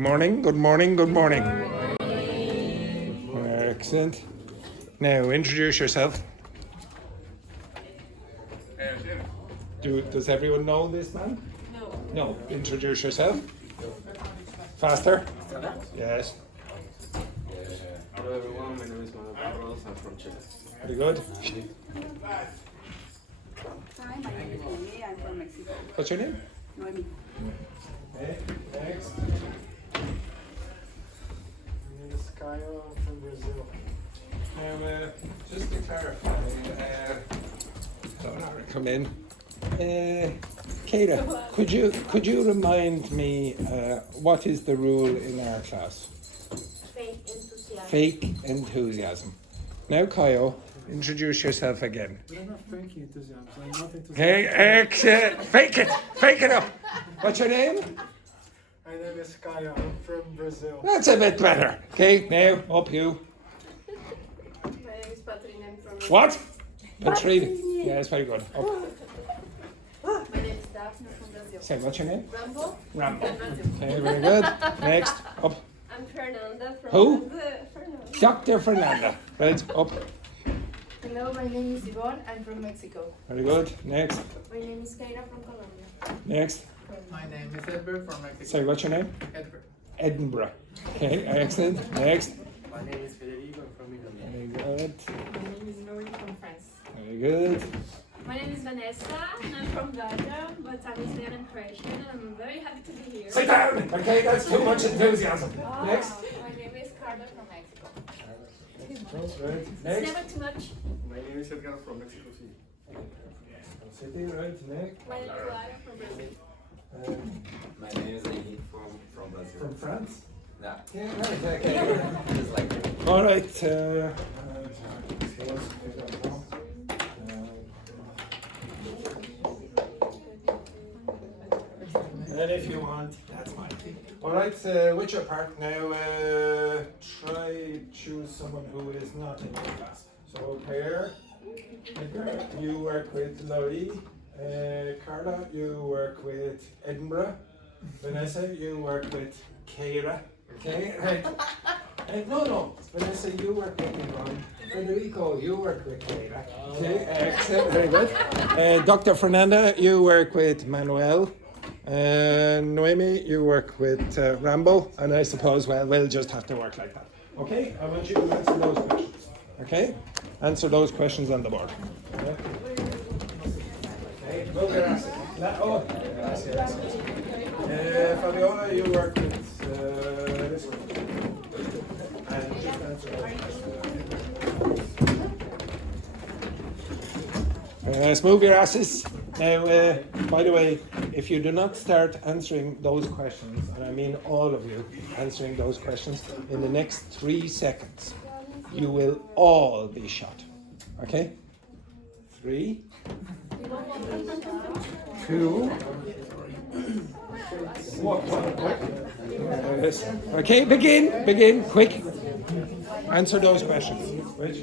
Morning, good morning, good morning. Excellent. Now, introduce yourself. Does everyone know this man? No. Introduce yourself. Faster. Yes. Hello everyone, my name is Myles. I'm from Chile. Very good. Hi, my name is Myley. I'm from Mexico. What's your name? Noemi. Okay, next. My name is Kyle, I'm from Brazil. Now, just to clarify, come in. Kata, could you remind me what is the rule in our class? Fake enthusiasm. Fake enthusiasm. Now, Kyle, introduce yourself again. I'm not fake enthusiasm, I'm not enthusiastic. Okay, fake it up. What's your name? My name is Kyle, I'm from Brazil. That's a bit better. Okay, now up you. My name is Patrina. I'm from What? Patrina. Yes, very good. Up. My name is Daphne from Brazil. Say, what's your name? Rambo. Rambo. And Brazil. Okay, very good. Next, up. I'm Fernanda from Who? Fernanda. Dr. Fernanda. Right, up. Hello, my name is Yvonne. I'm from Mexico. Very good. Next, My name is Keira from Colombia. next. My name is Edward from Mexico. Say, what's your name? Edward. Edinburgh. Okay, excellent. Next. My name is Federico, I'm from Italy. Very good. My name is Lori from France. Very good. My name is Vanessa and I'm from Belgium, but I'm Israeli and Croatian and I'm very happy to be here. Sit down. Okay, that's too much enthusiasm. Next. My name is Carla from Mexico. Right. It's Next. never too much. My name is Edgar from Mexico City. City, right. Next. My name is Lara from Brazil. My name is Henrique from Brazil. From France. Yeah. Yeah, right. Okay. Just like All right. And if you want, that's fine. All right, with your part now, try choose someone who is not in your class. So, Claire, Edgar, you work with Laurie. Carla, you work with Edinburgh. Vanessa, you work with Keira. Okay, right. No. Vanessa, you work with Yvonne. Federico, you work with Keira. Okay, excellent, very good. Dr. Fernanda, you work with Manuel. Noemi, you work with Rambo. And I suppose, well, we'll just have to work like that. Okay, I want you to answer those questions. Okay, answer those questions on the board. Okay. Okay, go gracias. Oh, gracias. Fabiola, you work with this one. And just answer those questions. Move your asses. Now, by the way, if you do not start answering those questions, and I mean all of you answering those questions, in the next 3 seconds, you will all be shot. Okay? 3, 2, 1. Yes. Okay, begin, quick. Answer those questions. Which?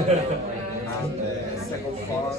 Second floor.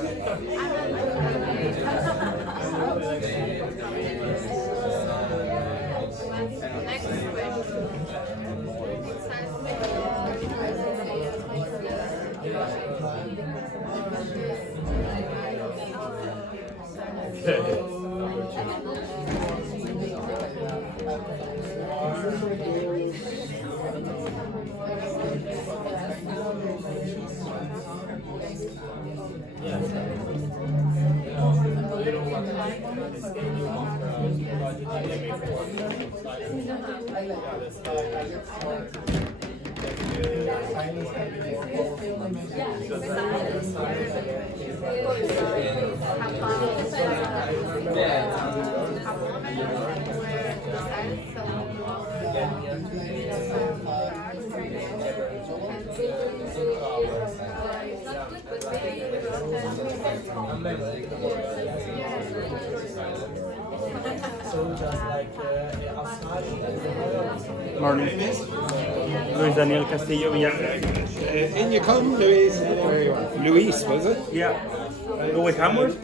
Morning. Luis Daniel Castillo Villarreal. In you come, Luis. There you are. Luis, was it? Yeah. Go with Hammers,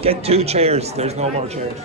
Get 2 chairs. There's no more chairs.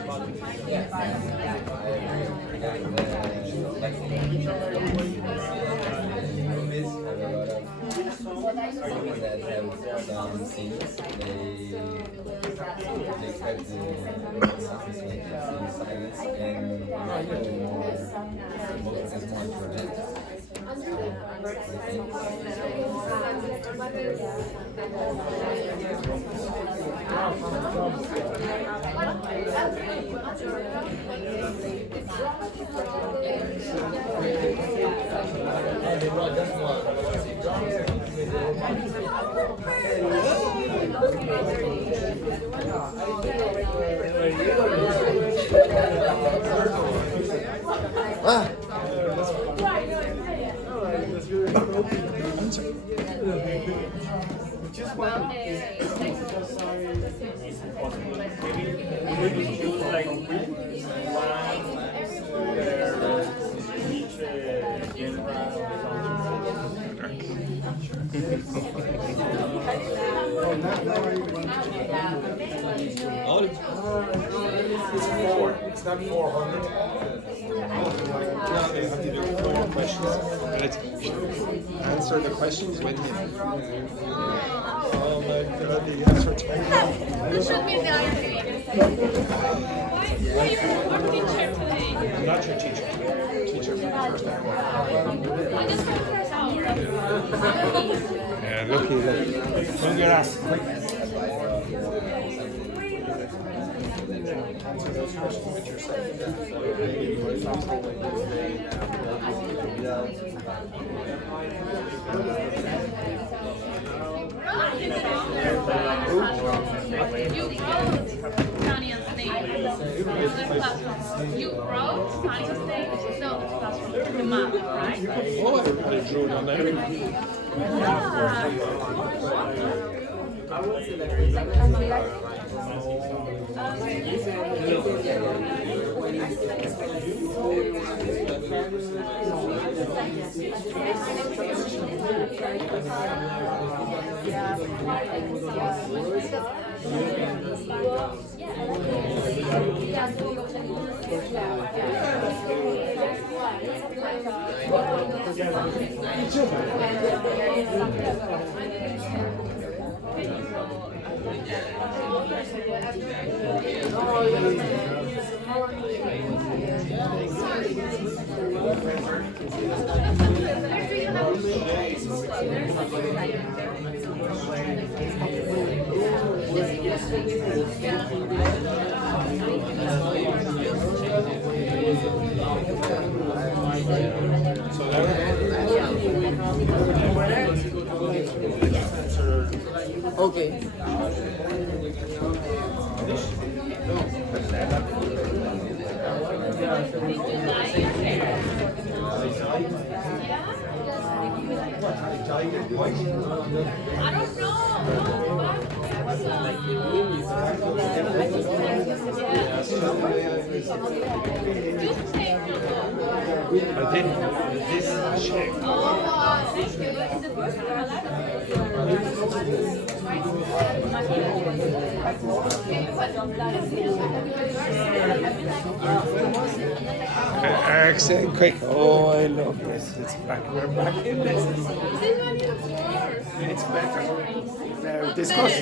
It's 4. It's not 400. You have to do 4 questions. And it's answer the questions with me. Oh my god, the answer to I'm not your teacher. Teacher for the first hour. Yeah, looky. Move your ass. Answer those questions with yourself. You wrote Tiny Stage? No, it's classroom. The map, right? Oh, everybody drew it on there. Okay. I think this check. Accent quick. Oh, I love this. It's back. We're back in this. It's better. Now, discuss.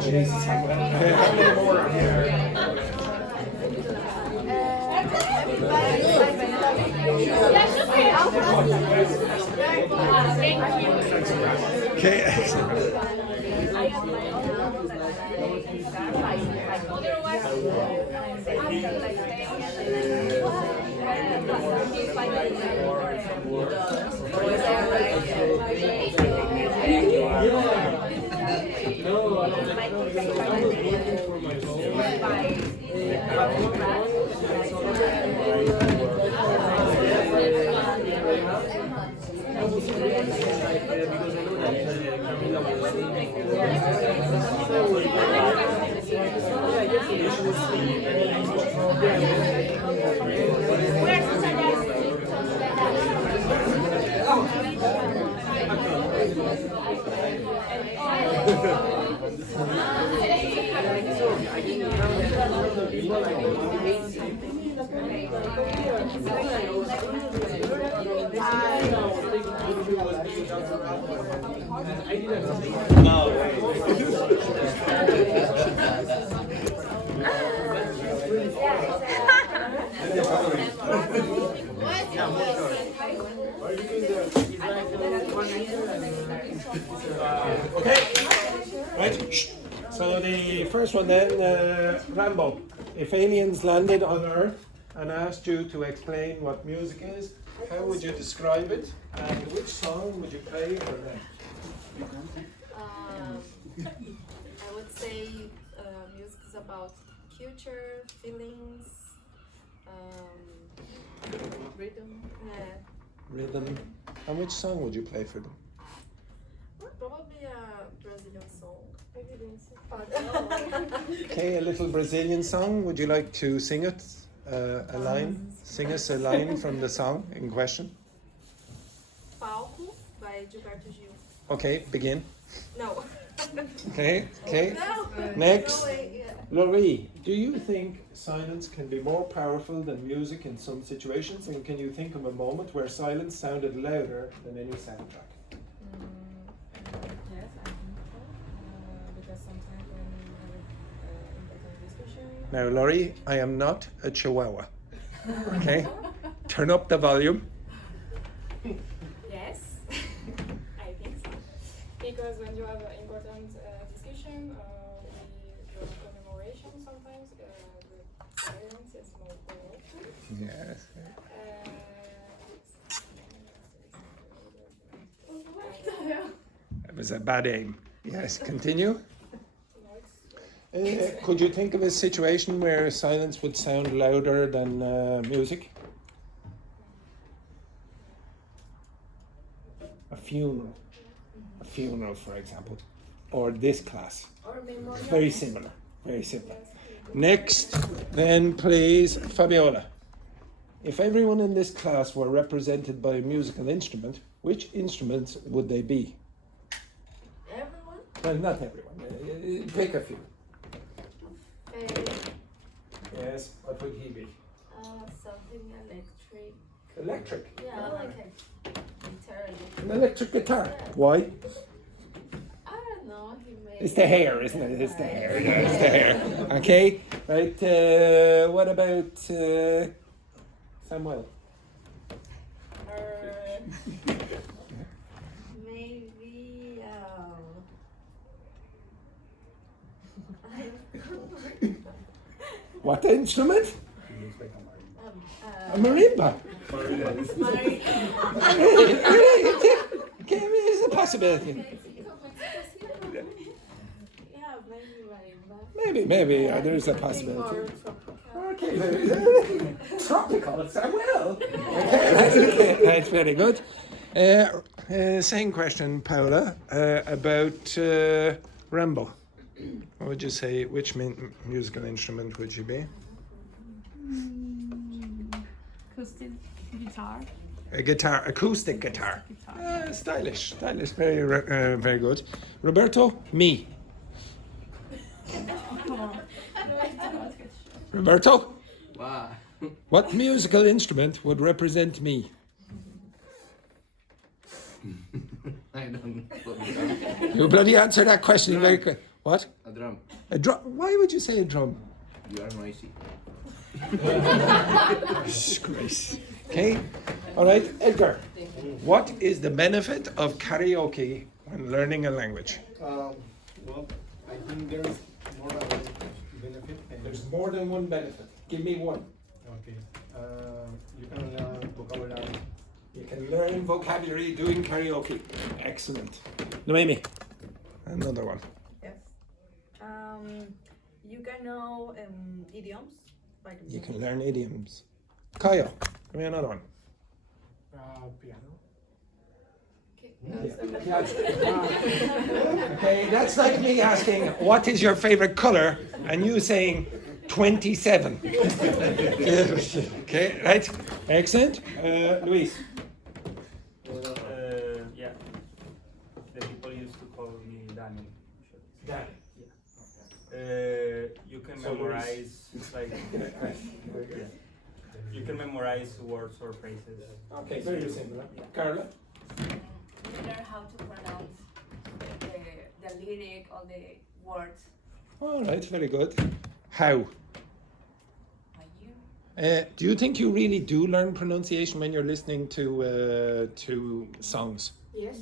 Jesus, how many more are here? Okay, excellent. Okay, right. Shh. So the first one then, Rambo. If aliens landed on Earth and asked you to explain what music is, how would you describe it? And which song would you play for them? I would say music is about culture, feelings, rhythm. Rhythm. And which song would you play for them? Probably a Brazilian song. Okay, a little Brazilian song. Would you like to sing it? A line? Sing us a line from the song in question. Palco by Gilberto Gil. Okay, begin. No. Okay. No. Next. No way, yeah. Laurie, do you think silence can be more powerful than music in some situations? And can you think of a moment where silence sounded louder than any soundtrack? Yes, I think so. Because sometimes when we have an important discussion. Now, Laurie, I am not a chihuahua. Okay? Turn up the volume. Yes, I think so. Because when you have an important discussion, we do a commemoration sometimes, the silence is more powerful. Yes. It was a bad aim. Yes, continue. Could you think of a situation where silence would sound louder than music? A funeral, for example, or this class. Or memorial. Very similar, very similar. Next, then, please, Fabiola. If everyone in this class were represented by a musical instrument, which instruments would they be? Everyone? Well, not everyone. Pick a few. Yes, what would he be? Something electric. Electric. Yeah, like a guitar. An electric guitar. Why? I don't know. He made. It's the hair, isn't it? It's the hair. Yeah, it's the hair. Okay. Right. What about Samuel? Maybe. What instrument? A marimba. Okay, it's a possibility. Yeah, maybe. Maybe there's a possibility. Okay, tropical, Samuel. Okay, that's very good. Same question, Paula, about Rambo. What would you say? Which musical instrument would you be? Acoustic guitar. A guitar, acoustic guitar. Stylish, very good. Roberto, me. Roberto, Wow. what musical instrument would represent me? I don't know. You bloody answer that question very quick. What? A drum. A drum? Why would you say a drum? You are noisy. Disgrace. Okay. All right, Edgar. What is the benefit of karaoke when learning a language? Well, I think there is more benefit. There's more than one benefit. Give me one. Okay. You can learn vocabulary. You can learn vocabulary doing karaoke. Excellent. Noemi, another one. Yes. You can know idioms. Like You can learn idioms. Kyle, give me another one. Piano. Okay, that's like me asking, what is your favorite color? And you saying 27. Okay, right? Excellent. Luis. Yeah. The people used to call me Danny. Danny. You can So memorize like you can memorize words or phrases. Okay, very similar. Carla? You learn how to pronounce the lyric or the words. All right, very good. How? By you. Do you think you really do learn pronunciation when you're listening to songs? Yes.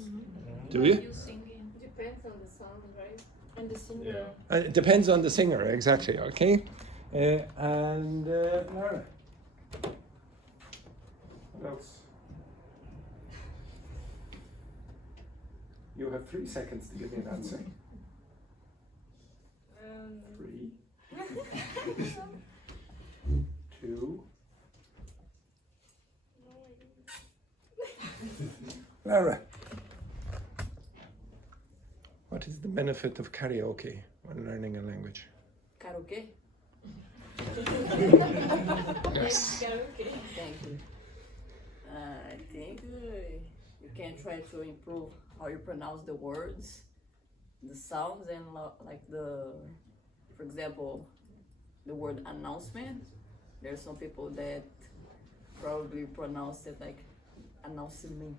Do you? You singing. Depends on the song, right? And the singer. It depends on the singer, exactly. Okay. And Laura. What else? You have 3 seconds to give me an answer. 3, 2. Laura, what is the benefit of karaoke when learning a language? karaoke. Yes. Karaoke. Thank you. I think you can try to improve how you pronounce the words, the sounds, and for example, the word announcement. There's some people that probably pronounce it like announcement,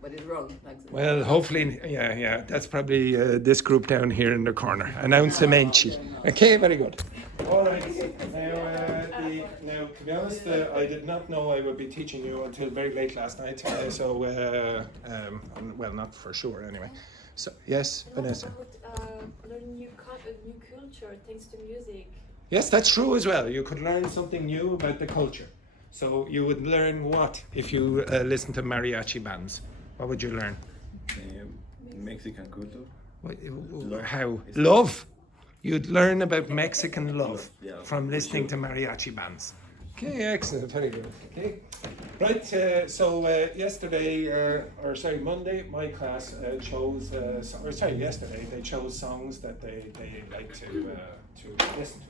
but it's wrong. Well, hopefully, yeah, that's probably this group down here in the corner. Announcementi. Okay, very good. All right. Now, to be honest, I did not know I would be teaching you until very late last night. Well, not for sure anyway. So, yes, Vanessa. Learn new culture thanks to music. Yes, that's true as well. You could learn something new about the culture. So you would learn what if you listen to mariachi bands? What would you learn? Mexican culture. How? Love. You'd learn about Mexican love Yeah, from listening to mariachi bands. Okay, excellent, very good. Okay, right. Yesterday, Monday, my class chose. Yesterday they chose songs that they like to listen to.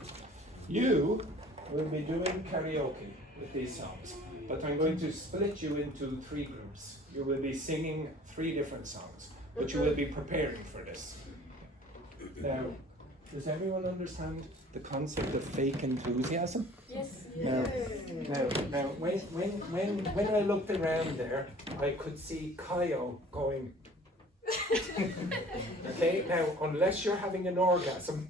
You will be doing karaoke with these songs, but I'm going to split you into 3 groups. You will be singing 3 different songs, but you will be preparing for this. Now, does everyone understand the concept of fake enthusiasm? Yes. Now, when I looked around there, I could see Kaio going. Okay, now unless you're having an orgasm,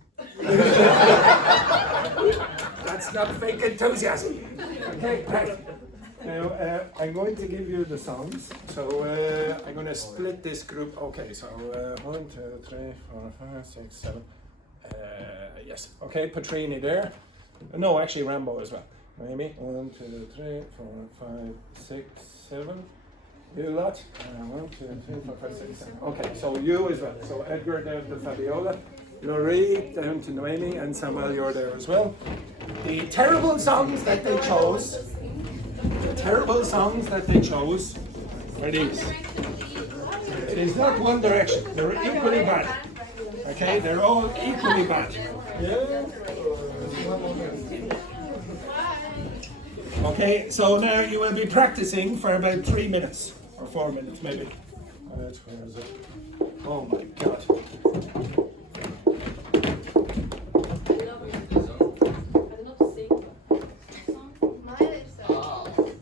that's not fake enthusiasm. Okay, right. Now I'm going to give you the songs. So I'm going to split this group. Okay, so 1, 2, 3, 4, 5, 6, 7. Yes. Okay, Petrini there. No, actually Rambo as well. Maybe 1, 2, 3, 4, 5, 6, 7. You lot. 1, 2, 3, 4, 5, 6, 7. Okay, so you as well. So Edgar down to Fabiola, Laurie down to Noemi, and Samuel, you're there as well. The terrible songs that they chose. Are these. It is not One Direction. They're equally bad. Okay, they're all equally bad. Yeah. Okay, so now you will be practicing for about 3 minutes or 4 minutes, maybe. Where is it? Oh my God!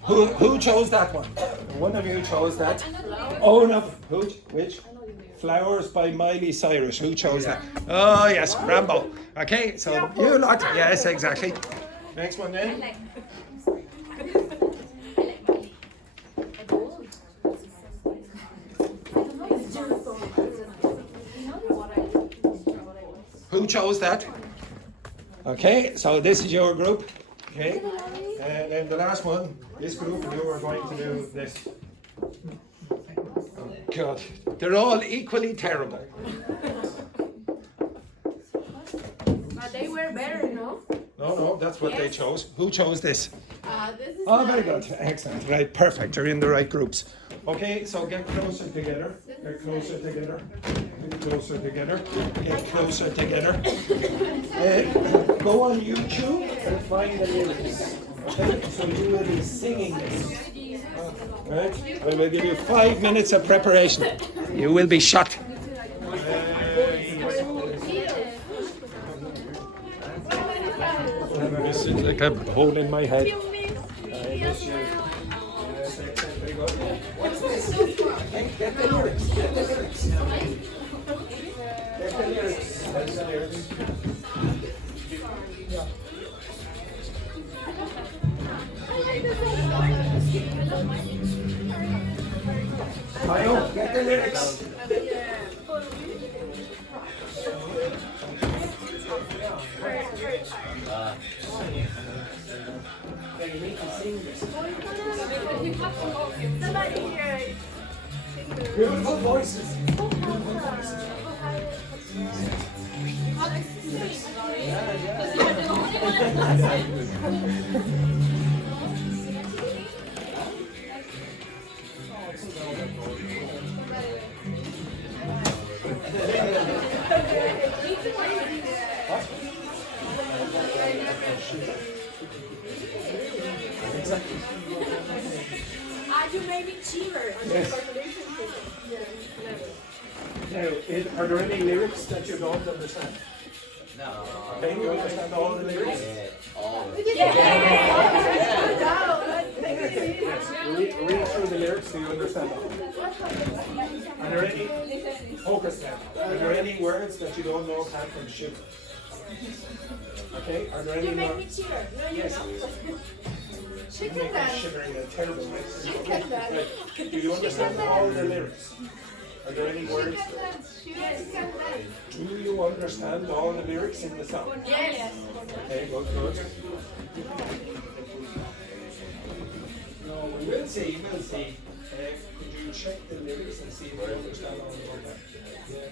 Who chose that one? One of you chose that. Oh no! Which? Flowers by Myley, Cyrus. Who chose that? Oh yes, Rambo. Okay, so you lot. Yes, exactly. Next one then. Who chose that? Okay, so this is your group. Okay, and then the last one, this group, you are going to do this. Oh God, they're all equally terrible. But they were better, no? No, that's what they chose. Who chose this? This is Oh, very good. Excellent. Right, perfect. You're in the right groups. Okay, so get closer together. Get closer together. Get closer together. Get closer together. Go on YouTube and find the lyrics. Okay, so you will be singing this. Right? I will give you 5 minutes of preparation. You will be shot. This is like a hole in my head. What's this? Get the lyrics. Get the lyrics. Get the lyrics. That's the lyrics. Kyle, get the lyrics. You need to sing this. Beautiful voices. Beautiful voices. Exactly. You made me cheaper. Yes. Now, are there any lyrics that you don't understand? No. Okay, you understand all the lyrics? Read through the lyrics, do you understand them? Are there any, focus now, are there any words that you don't know apart from shiver? Okay, are there any You words? made me cheaper. No, you Yes. don't. You make me shiver in a terrible way. Right. Do you understand all the lyrics? Are there any words? Do you understand all the lyrics in the song? Yes. Okay, good. No, we'll see. Could you check the lyrics and see if you understand all of them? Yeah.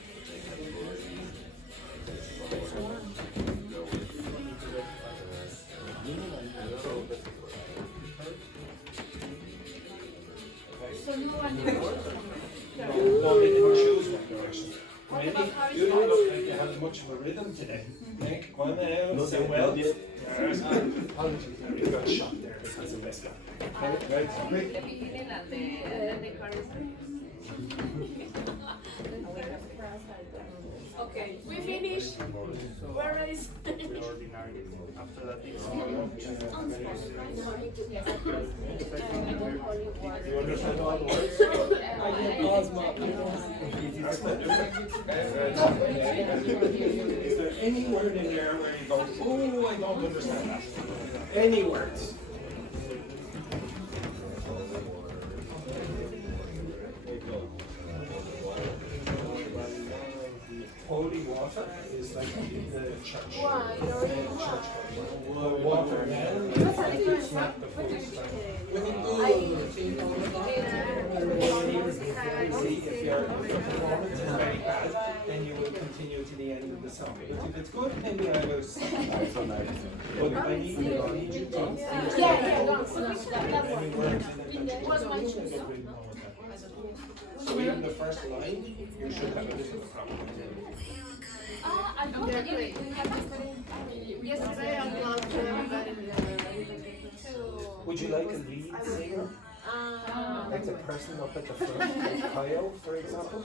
No, they didn't choose one direction. Maybe you don't look like you have much of a rhythm today. Okay, come on now, say well. You got shot there because of this guy. Okay, right, quick. The beginning and the chorus. Okay, we finished. Where is? Ordinary. After that, it's You understand all the words? Is there any word in there where you go, oh, I don't understand that? Any words? Holy water is like the church. Church. The water now is not the food. See, if your performance is very bad, then you will continue to the end of the song. But if it's good, maybe I will stop. But I need you to any words in the So we have the first line, you should have a little problem. I thought that you have yesterday Unplugged everybody. Would you like a lead singer? Like the person up at the front, Kyo, for example?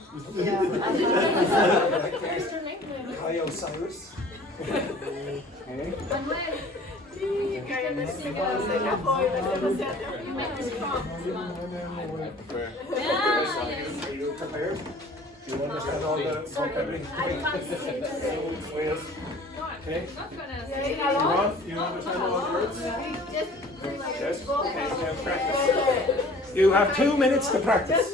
Kyo Cyrus. Okay. Are you prepared? Do you understand all the vocabulary? Okay. You understand all the words? Yes. Okay, now practice. You have 2 minutes to practice.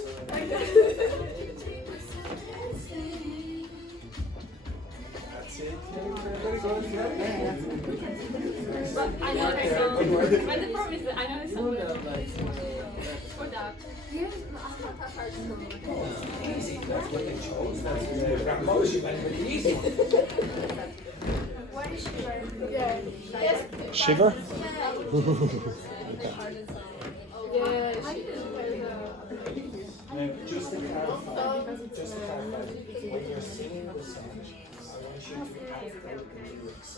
That's it. Very good. Yeah. But I know the song. But the problem is that I know the song. For that. Easy. That's what they chose. That's the Ramboshi went with the easy one. What is Shiver? Yeah. Yes. Shiver? Yeah. Now, just to clarify, when you're singing the song, I want you to act out the lyrics.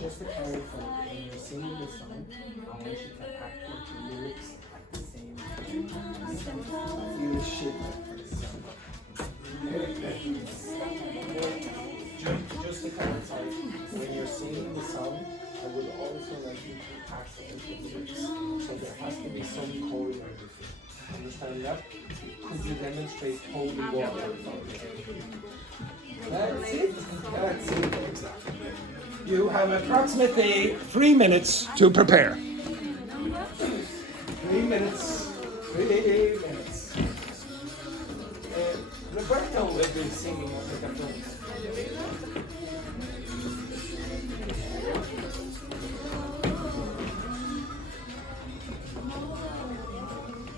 Just to clarify, when you're singing the song, I want you to act out the lyrics at the same time. Feel the shit for the song. Just to clarify, when you're singing the song, I would also like you to act out the lyrics. So there has to be some choreography. Understand that? Could you demonstrate holy water? That's it. That's it. Exactly. You have approximately 3 minutes to prepare. 3 minutes. 3 minutes. Roberto will be singing on the front.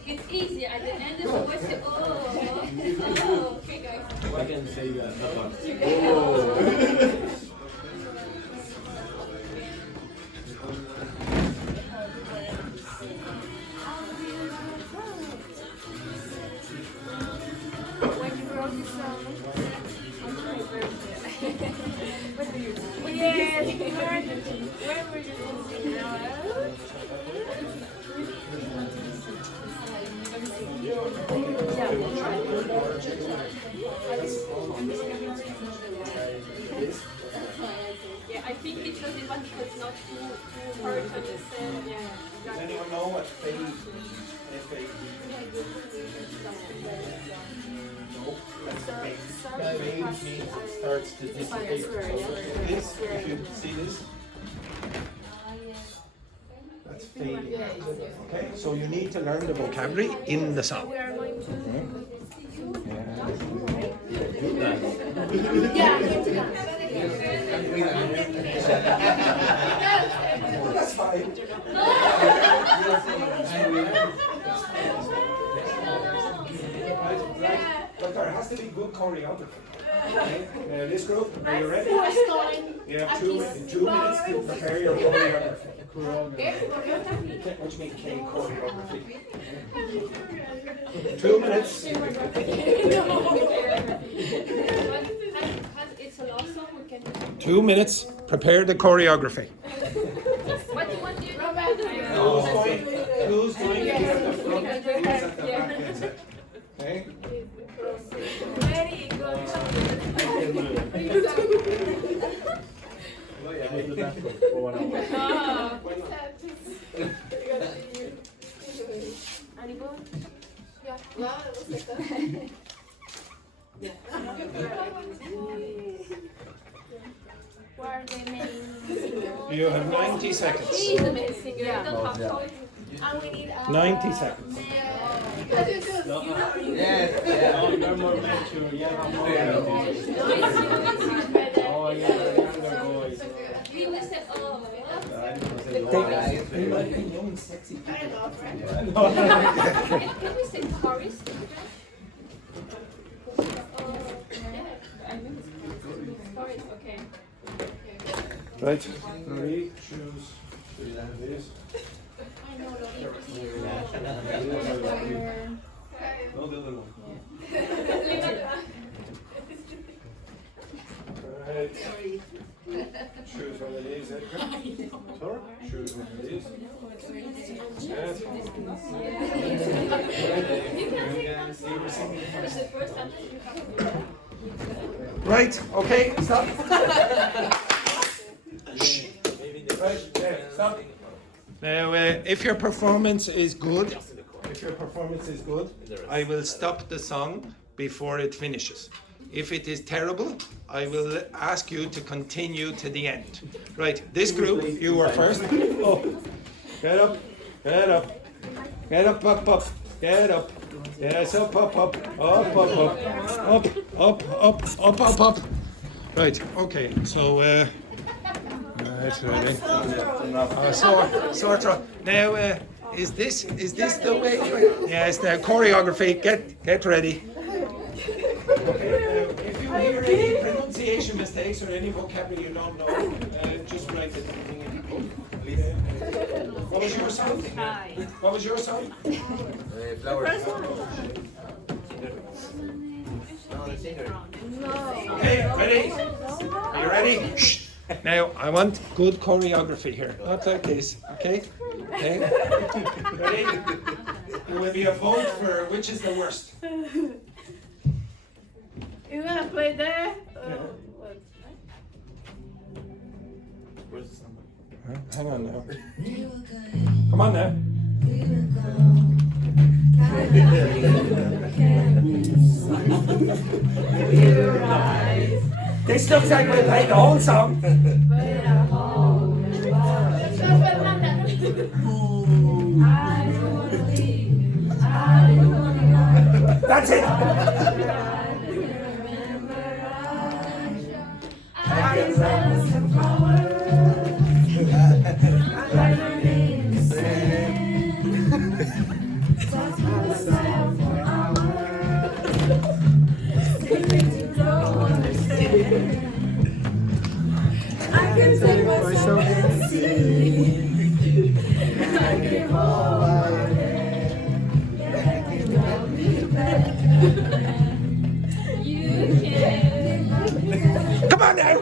It's easy. At the end of the question, okay, guys. I can say that. When you wrote this song, on my birthday. Yes, where were you listening? Yeah, I think we chose this one because it's not too hard to understand. Yeah. Does anyone know what fade? F-A-D? No, that's fade. Fade means it starts to dissipate. This, if you see this, that's fading. Okay, so you need to learn the vocabulary in the song. We are going to. That's fine. But there has to be good choreography. Okay? This group, are you ready? You have 2 minutes to prepare your choreography. What do you mean K choreography? 2 minutes. It's a love song, we can do 2 minutes. Prepare the choreography. what do you want to do? Who's going to be at the front? Who's at the back? Okay. Very good. Where the main singer? You have 90 seconds. He's the main singer. You don't have to. And we need 90 seconds. Yes, you're more mature. You have more Oh, yeah, younger boys. We will say, oh, They like the young, sexy people. can we say chorus? Chorus, okay. Right. Ready? Choose. This. No, the other one. Right. Choose one of these, Edgar. Sorry? Choose one of these. Yes. Right, okay, stop. Right, there, stop. Now, if your performance is good, I will stop the song before it finishes. If it is terrible, I will ask you to continue to the end. Right, this group, you were first. Oh, get up, get up, get up, up, up, get up. Yes, up, up, up, up, up, up, up, up, up, up, up, up. Right, okay, so, that's ready. Sort of. Now, is this the way? Yes, the choreography. Get ready. Okay, if you hear any pronunciation mistakes or any vocabulary you don't know, just write it in the book. What was your song? What was your song? Flowers. Okay, ready? Are you ready? Shh. Now, I want good choreography here. Not like this, okay? Okay? Ready? There will be a vote for which is the worst. You gonna play there? Where's the song? Hang on now. Come on now. This looks like we played the whole song. That's it. Come on now.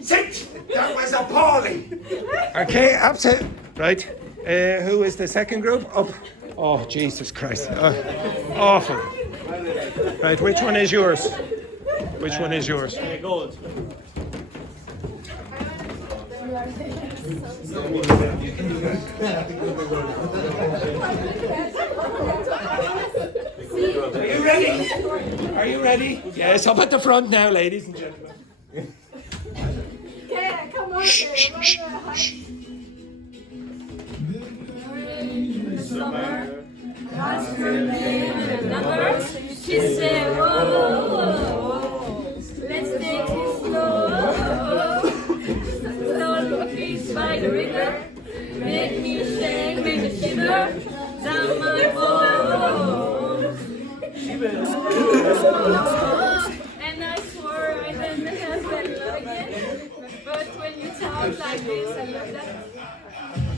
Sit. That was appalling. Okay, upset. Right. Who is the second group? Up. Oh, Jesus Christ. Awful. Right, which one is yours? Which one is yours? Gold. Are you ready? Are you ready? Yes, up at the front now, ladies and gentlemen. Okay, come on. Summer, what's her name and number? She said, whoa, let's take it slow. Slow cookies by the river, make me shake, make me shiver, down my bones. And I swore I had like this. I love that.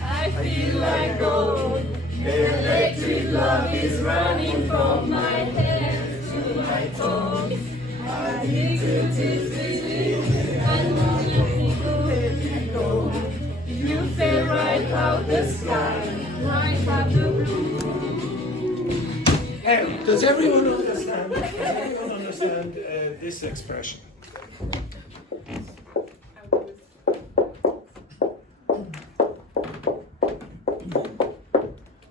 I feel like gold. Electric love is running from my head to my toes. I need to taste it. I want you to go. You fell right out the sky, right out the blue. Does everyone understand? Does everyone understand this expression?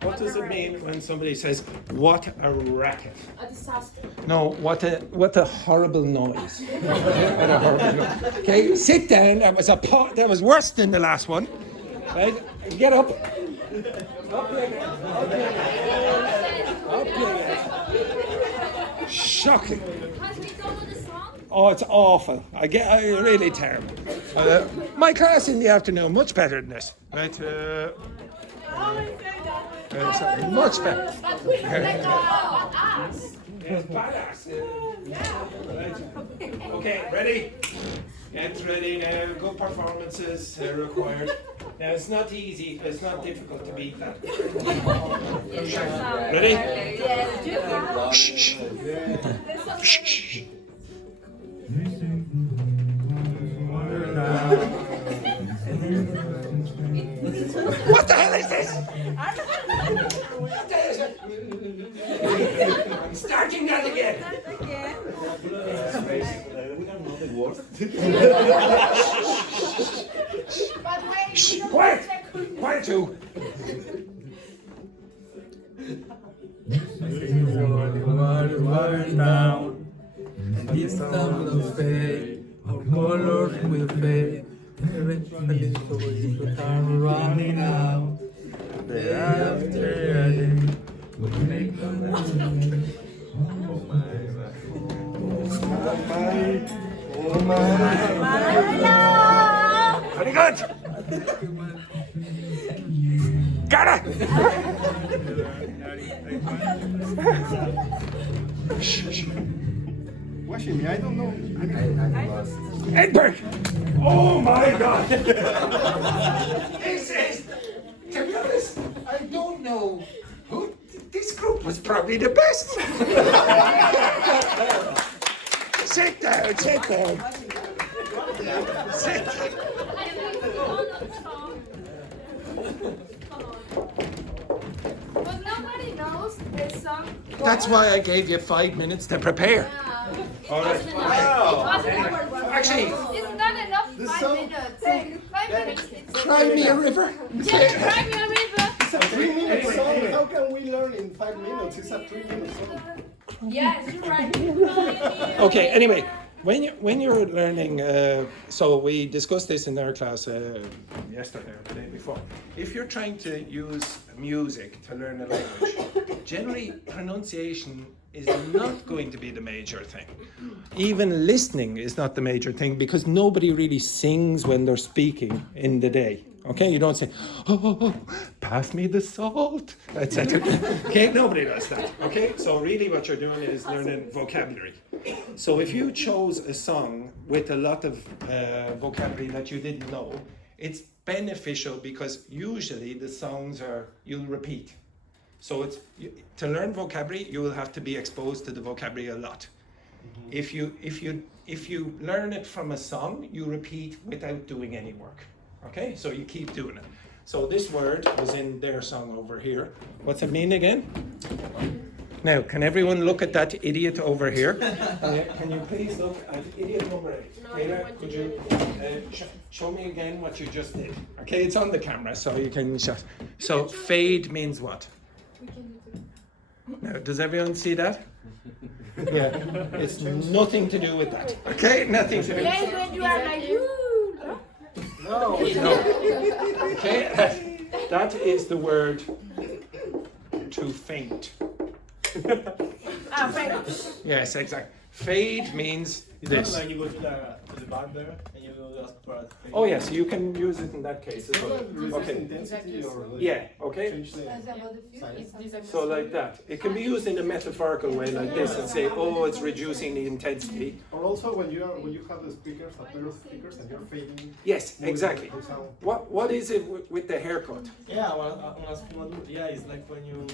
What does it mean when somebody says, "What a racket"? A disaster. No, what a horrible noise. What a horrible noise. Okay, sit down. That was worse than the last one. Right? Get up. Up you get. Up you get. Up you get. Shocking. Has he done with the song? Oh, it's awful. Really terrible. My class in the afternoon, much better than this. Right? Much better. But we like us. Yes, badass. Right. Okay, ready? Get ready now. Good performances required. Now, it's not easy, it's not difficult to beat that. Ready? Yes. Shh. Shh. What the hell is this? What the hell is it? I'm starting that again. We don't know the words. Shh. Quiet! Quiet you! Water down, and this time will fade. Our colors will fade. Eventually, so we start running out. Day after day, we make them Oh my. Very good! Got it! Watching me, I don't know. Edberg! Oh my God! This is, to be honest, I don't know who. This group was probably the best. Sit down, sit down. Sit down. But nobody knows the song. That's why I gave you 5 minutes to prepare. All right. Actually, It's not enough 5 minutes. 5 minutes. It's Cry me a river. Yeah, cry me a river. It's a 3-minute song. How can we learn in 5 minutes? It's a 3-minute song. Yes, you're right. Okay, anyway, when you're learning, so we discussed this in our class yesterday or the day before. If you're trying to use music to learn a language, generally pronunciation is not going to be the major thing. Even listening is not the major thing because nobody really sings when they're speaking in the day. Okay, you don't say, "Oh, pass me the salt," etc. Okay, nobody does that. Okay, so really what you're doing is learning vocabulary. So if you chose a song with a lot of vocabulary that you didn't know, it's beneficial because usually the songs you'll repeat. So to learn vocabulary, you will have to be exposed to the vocabulary a lot. Mm-hmm. If you learn it from a song, you repeat without doing any work. Okay, so you keep doing it. So this word was in their song over here. What's it mean again? Now, can everyone look at that idiot over here? Can you please look at idiot number 8? Taylor, could you show me again what you just did? Okay, it's on the camera, so you can shut. So fade means what? Now, does everyone see that? Yeah, it's nothing to do with that. Okay, nothing to do with that. Yes, when you are like, woo. No. Okay, that is the word to faint. Faint. Yes, exactly. Fade means It's not this. like you go to the the bar there and you ask for a fade. Oh yes, you can use it in that case as well. Reduce Okay. intensity or like Yeah, okay. change the sign. So like that. It can be used in a metaphorical way like this and say, oh, it's reducing the intensity. Or also when you have the speakers, a pair of speakers, and you're fading. Yes, exactly. the sound. What is it with the haircut? Yeah, it's like when you.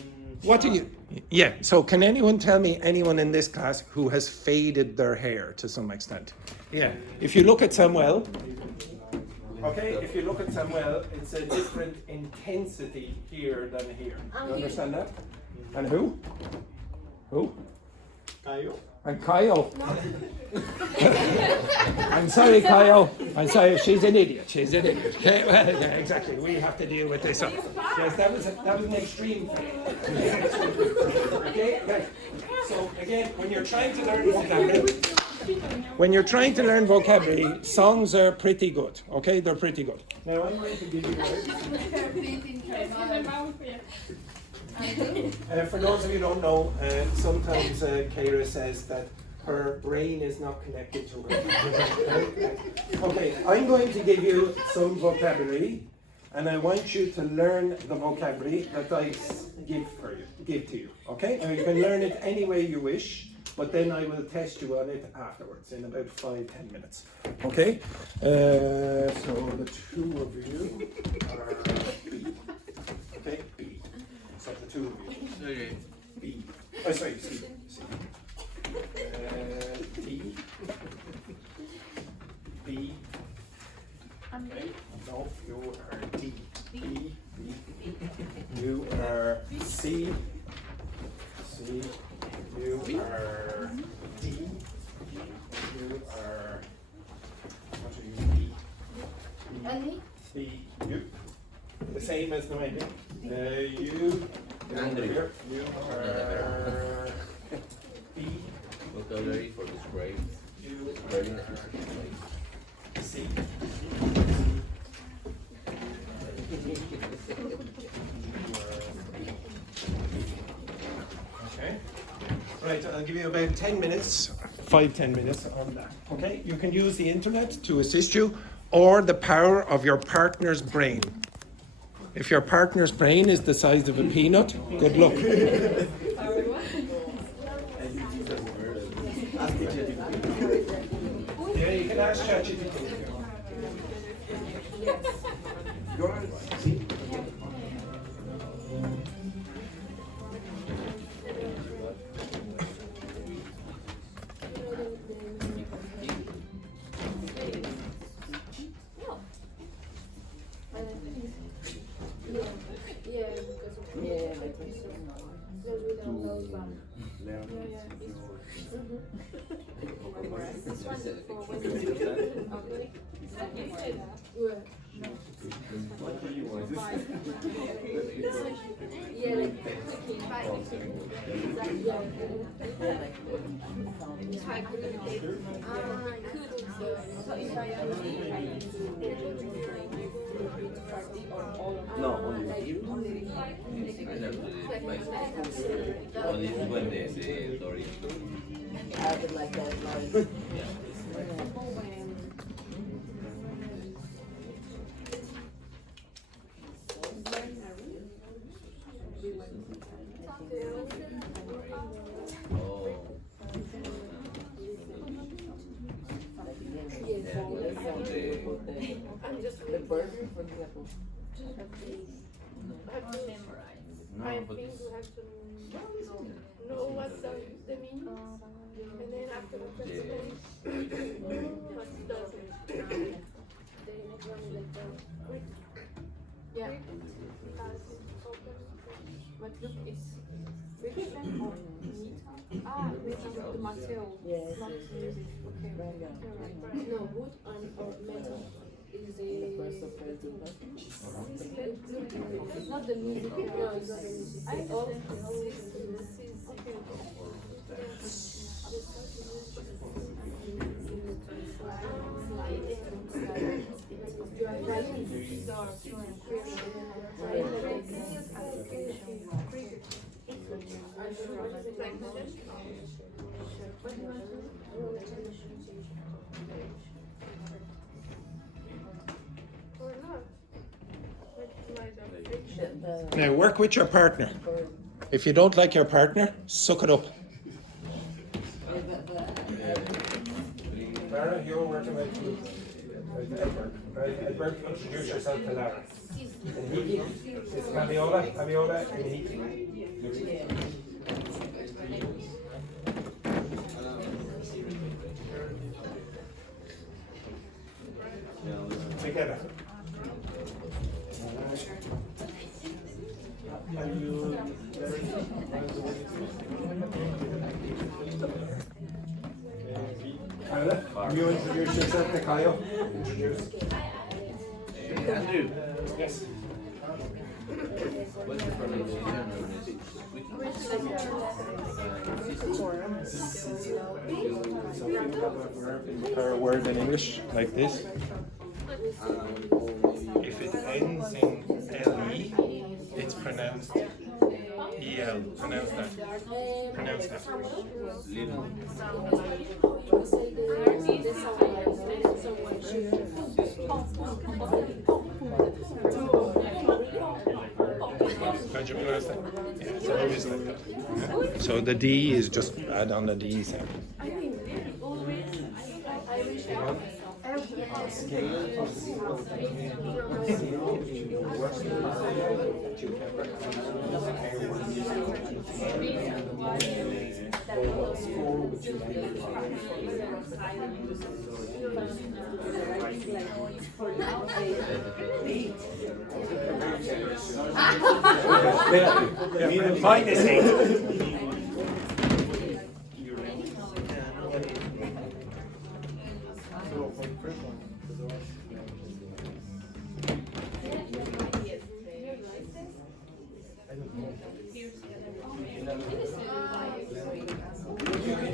What do you? Yeah. So can anyone tell me anyone in this class who has faded their hair to some extent? Yeah. If you look at Samuel. Okay. If you look at Samuel, it's a different intensity here than here. You understand that? And who? Who? Caio? And Kyle. I'm sorry, Kyle. I'm sorry. She's an idiot. She's an idiot. Okay, well, yeah, exactly. We have to deal with this. Yes, that was an extreme thing. Okay, right. So again, when you're trying to learn vocabulary, songs are pretty good. Okay, they're pretty good. Now I'm going to give you. For those of you who don't know, sometimes Kara says that her brain is not connected to her. Okay, I'm going to give you some vocabulary, and I want you to learn the vocabulary that I give to you. Okay? Now you can learn it any way you wish, but then I will test you on it afterwards in about 5-10 minutes. Okay? So the two of you are B. Okay? B. So the two of you. Okay. B. Oh, sorry, C. D. B. Okay. No, you are D. B. B. You are C. C. You are D. You are. What are you? B. B. You. The same as Noemi. You. Andrew. You are B. Vocabulary for describe. You Describing are C. Okay. Right, I'll give you about 10 minutes, 5-10 minutes on that. Okay, you can use the internet to assist you or the power of your partner's brain. If your partner's brain is the size of a peanut, good luck. Yeah, you can ask ChatGPT. No, only when they say sorry. I would like that. The burger, for example. No, I but think we have to know what's the meaning, and then after the translate, what's the next one is like Greek. Yeah. But look, it's fiction or meat. The material. Yes, Not yes, music. Okay. Right. No, wood or metal is it's not the music. No, it's not the music. I Now work with your partner. If you don't like your partner, suck it up. Lara, you're working with Edward. Right? Edward, introduce yourself to Lara. Enrique, it's Fabiola, Enrique. Together. You introduce yourself to Kyle. Introduce. Andrew, Yes. what's your pronunciation? So if you have a verb or a word in English like this, if it ends in LE, it's pronounced EL. Pronounce that. Pronounce that. How'd you pronounce that? Yeah, it's always like that. Yeah. So the D is just add on the D sound. Minus 8.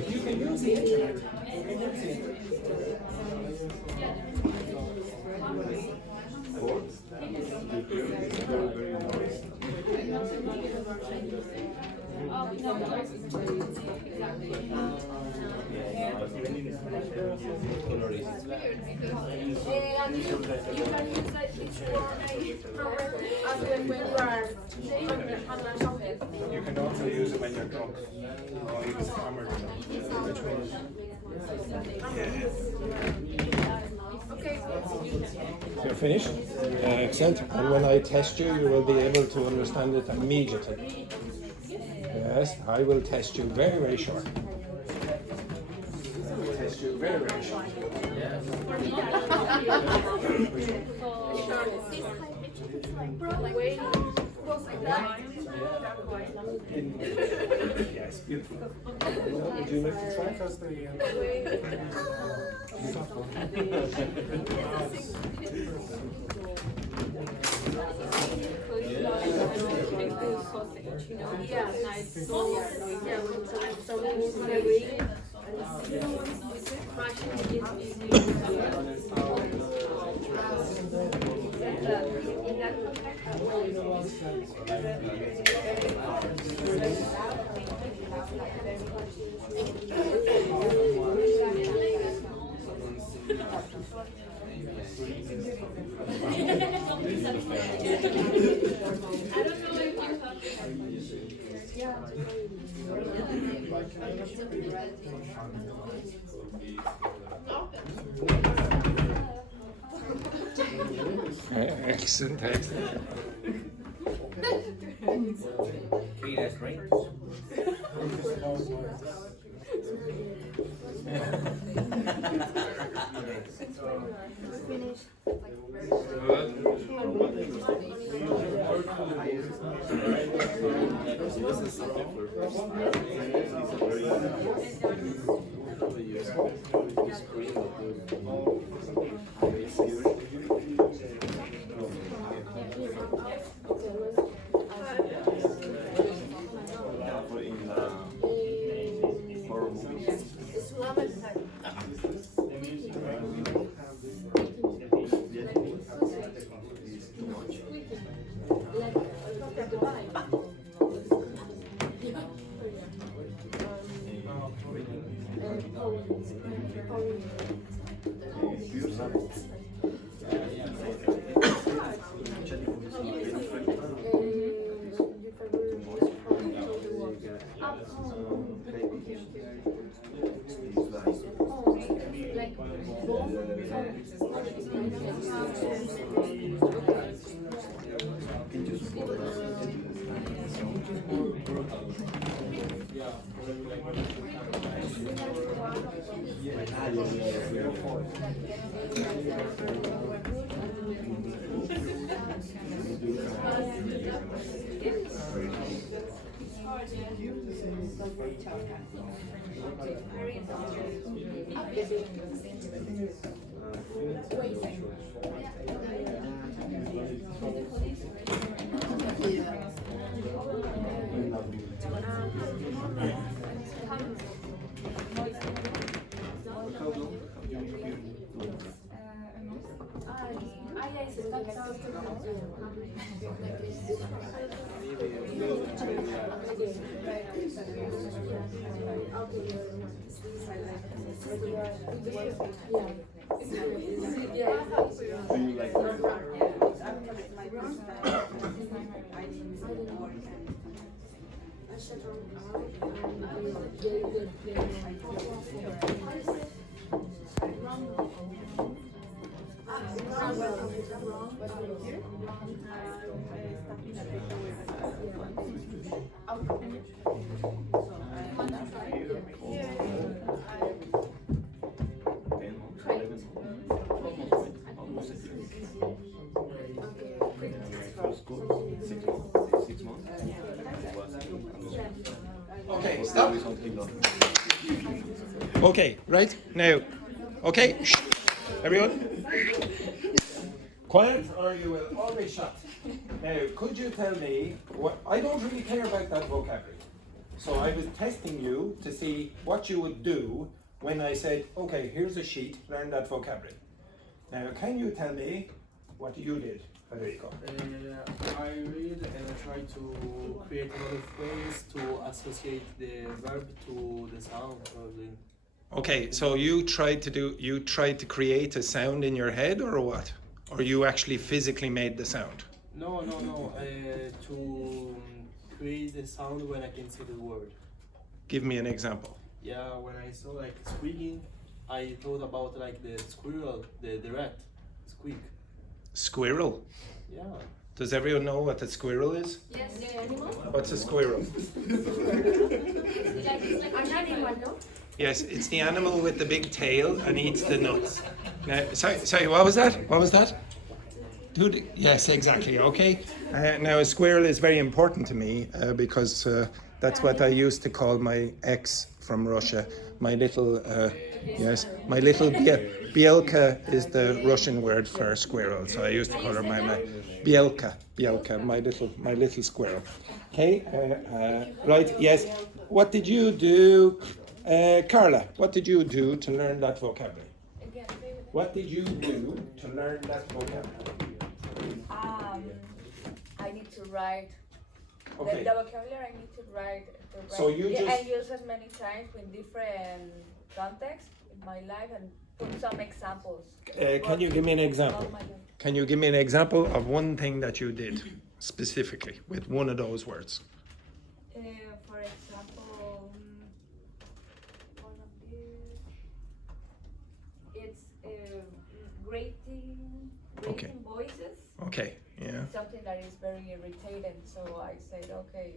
You can use the internet. You can also use it when you're drunk. Or use a hammer. Which one is You're finished? Excellent. And when I test you, you will be able to understand it immediately. Yes, I will test you very, very short. I will test you very, very short. Yes, beautiful. Would you like to try as Excellent, excellent. Okay, that's great. Okay, stop. Okay, right now. Okay, shh. Everyone. Quiet, or you will all be shot. Now, could you tell me what? I don't really care about that vocabulary. So I was testing you to see what you would do when I said, okay, here's a sheet, learn that vocabulary. Now, can you tell me what you did, Federico? I read and I try to create another phrase to associate the verb to the sound probably. Okay, so you tried to create a sound in your head, or what? Or you actually physically made the sound? No. To create the sound when I can say the word. Give me an example. Yeah, when I saw like squeaking, I thought about like the squirrel, the rat, squeak. Squirrel? Yeah. Does everyone know what a squirrel is? Yes, the animal. What's a squirrel? An animal, no? Yes, it's the animal with the big tail and eats the nuts. Now, sorry, what was that? What was that? Dude, yes, exactly. Okay. Now, a squirrel is very important to me because that's what I used to call my ex from Russia. My little, my little Bielka is the Russian word for squirrel. So I used to call her my Bielka, my little squirrel. Okay. Right. Yes. What did you do? Carla, what did you do to learn that vocabulary? What did you do to learn that vocabulary? I need to write Okay. the vocabulary. I need to write. So you just- I use it many times with different contexts in my life and put some examples. Can you give me an example? About my life. Can you give me an example of one thing that you did specifically with one of those words? For example, one of these. It's grating Okay. voices. Okay, yeah. Something that is very irritating. So I said, okay,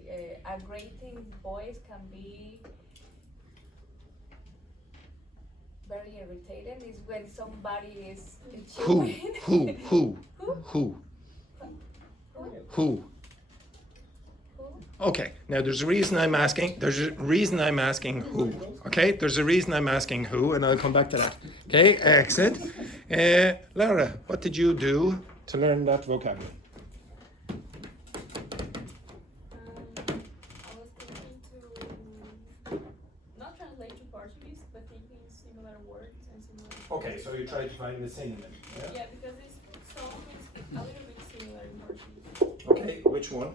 a grating voice can be very irritating. Is when somebody is Who? chewing. Who? Okay, now there's a reason I'm asking. There's a reason I'm asking who. Okay, there's a reason I'm asking who, and I'll come back to that. Okay, excellent. Laura, what did you do to learn that vocabulary? I was thinking to not translate to Portuguese, but thinking similar words and similar. Okay, so you tried to find the synonym. Yeah, because this song is a little bit similar in Portuguese. Okay, which one?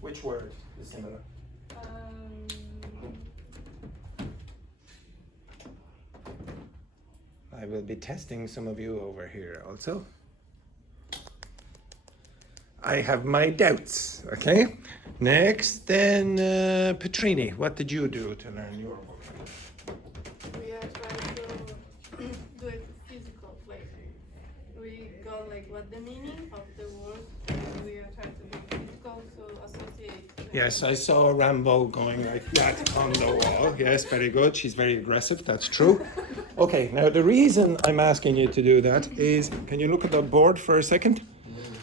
Which word is similar? I will be testing some of you over here also. I have my doubts, okay? Next, then Petrini, what did you do to learn your vocabulary? We are trying to do it physical, like we got like what the meaning of the word, and we are trying to do physical, so associate the Yes, I saw Rambo going like that on the wall. Yes, very good. She's very aggressive. That's true. Okay, now the reason I'm asking you to do that is, can you look at the board for a second?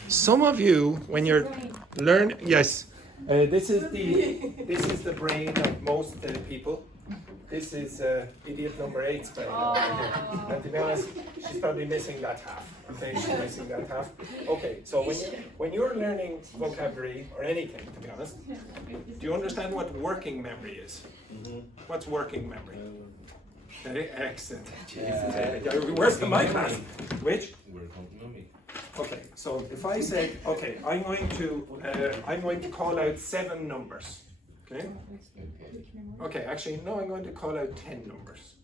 Some of you, when you're yes, this is the brain of most people. This is idiot number 8's brain. And to be honest, she's probably missing that half. Okay, she's missing that half. Okay, so when you're learning vocabulary or anything, to be honest, do you understand what working memory is? What's working memory? Okay, excellent. Where's the my class? Which? Okay, so if I say, okay, I'm going to call out 7 numbers. Okay. Okay, actually, no, I'm going to call out 10 numbers.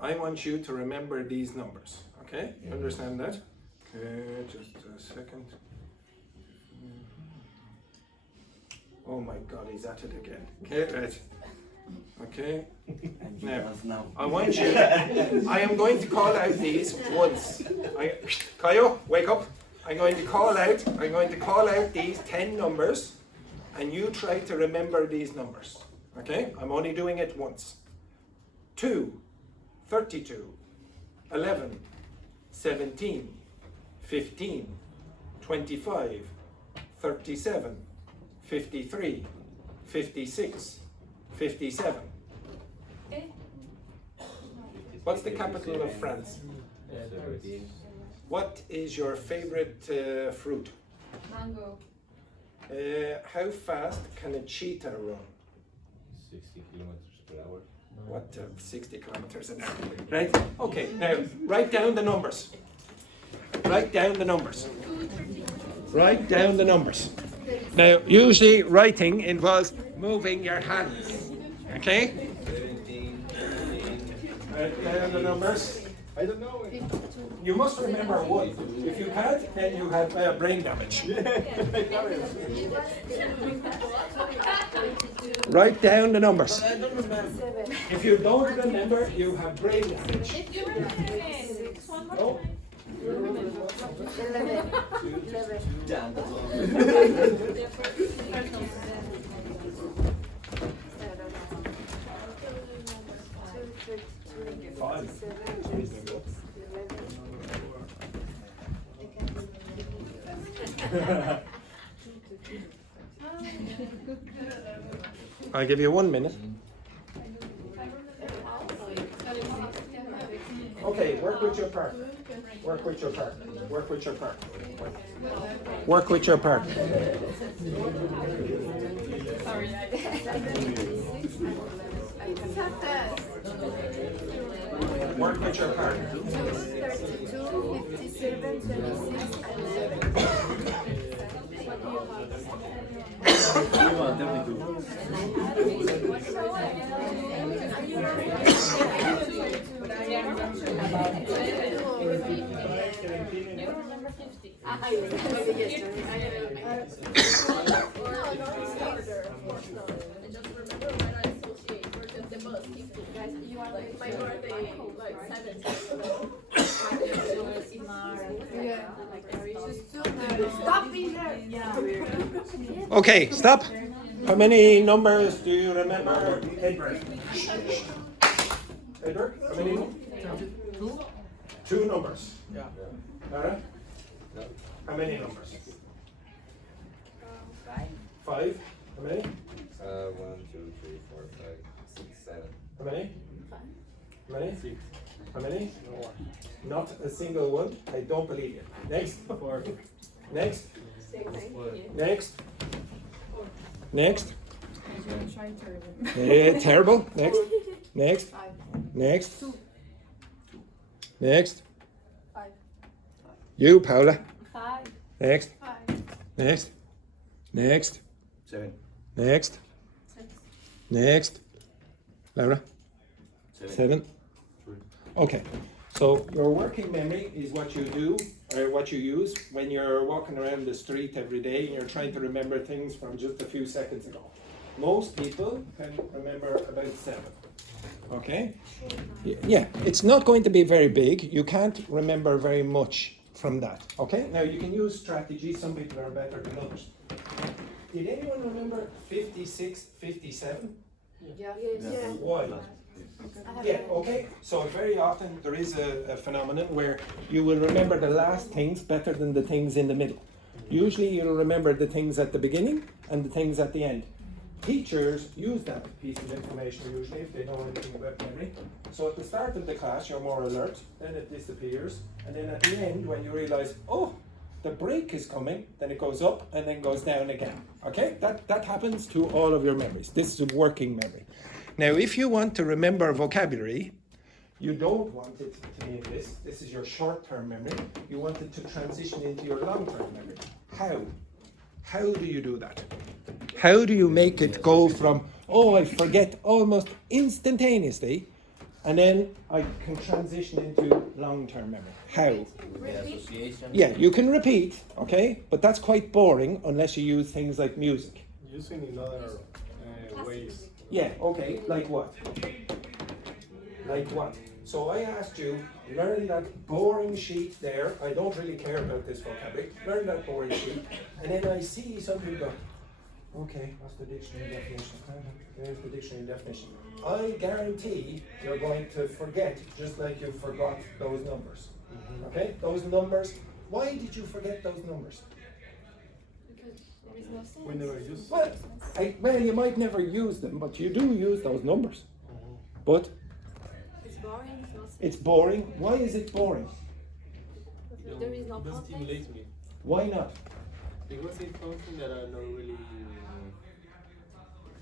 I want you to remember these numbers. Okay, you understand that? Okay, just a second. Oh my God, he's at it again. Okay, right. Okay. Now, I want you. I am going to call out these once. Kayo, wake up. I'm going to call out these 10 numbers, and you try to remember these numbers. Okay? I'm only doing it once. 2, 32, 11, 17, 15, 25, 37, 53, 56, 57. What's the capital of France? What is your favorite fruit? Mango. How fast can a cheetah run? 60 kilometers per hour. What, 60 kilometers an hour? Right? Okay, now write down the numbers. Write down the numbers. Write down the numbers. Now, usually writing involves moving your hands. Okay? Write down the numbers. I don't know. You must remember one. If you can't, then you have brain damage. Write down the numbers. If you don't remember, you have brain damage. Oh. 5. I'll give you 1 minute. Okay, work with your partner. Work with your partner. Work with your partner. Work with your partner. Work with your partner. 32, 57, 26, 11. Okay, stop. How many numbers do you remember? Edward, how many? 2 numbers. Yeah. Lara? How many numbers? 5. How many? 1, 2, 3, 4, 5, 6, 7. How many? How many? 6. How many? Not a single one. I don't believe you. Next. 4. Next. Next. Next. Terrible. Next. Next. Next. Next. 5. You, Paula. 5. Next. 5. Next. Next. 7. Next. 6. Next. Laura. 7. Okay. So your working memory is what you do or what you use when you're walking around the street every day and you're trying to remember things from just a few seconds ago. Most people can remember about 7. Okay? Yeah, it's not going to be very big. You can't remember very much from that. Okay? Now you can use strategy. Some people are better than others. Did anyone remember 56, 57? Yeah. Why? Yeah, okay. So very often there is a phenomenon where you will remember the last things better than the things in the middle. Usually you'll remember the things at the beginning and the things at the end. Teachers use that piece of information usually if they know anything about memory. So at the start of the class you're more alert, then it disappears, and then at the end when you realise, oh, the break is coming, then it goes up and then goes down again. Okay? That happens to all of your memories. This is a working memory. Now if you want to remember vocabulary, you don't want it to be in this. This is your short-term memory. You want it to transition into your long-term memory. How? How do you do that? How do you make it go from, oh, I forget almost instantaneously, and then I can transition into long-term memory? How? Association. Yeah, you can repeat, okay? But that's quite boring unless you use things like music. Using in other ways. Yeah, okay, like what? Like what? So I asked you, learn that boring sheet there. I don't really care about this vocabulary. Learn that boring sheet. And then I see somebody go, okay, what's the dictionary definition? There's the dictionary definition. I guarantee you're going to forget just like you forgot those numbers. Okay? Those numbers. Why did you forget those numbers? Because there is no sense. We never use. Well, you might never use them, but you do use those numbers. But It's boring. it's boring. Why is it boring? There is no It doesn't context. stimulate me. Why not? Because it's something that I don't really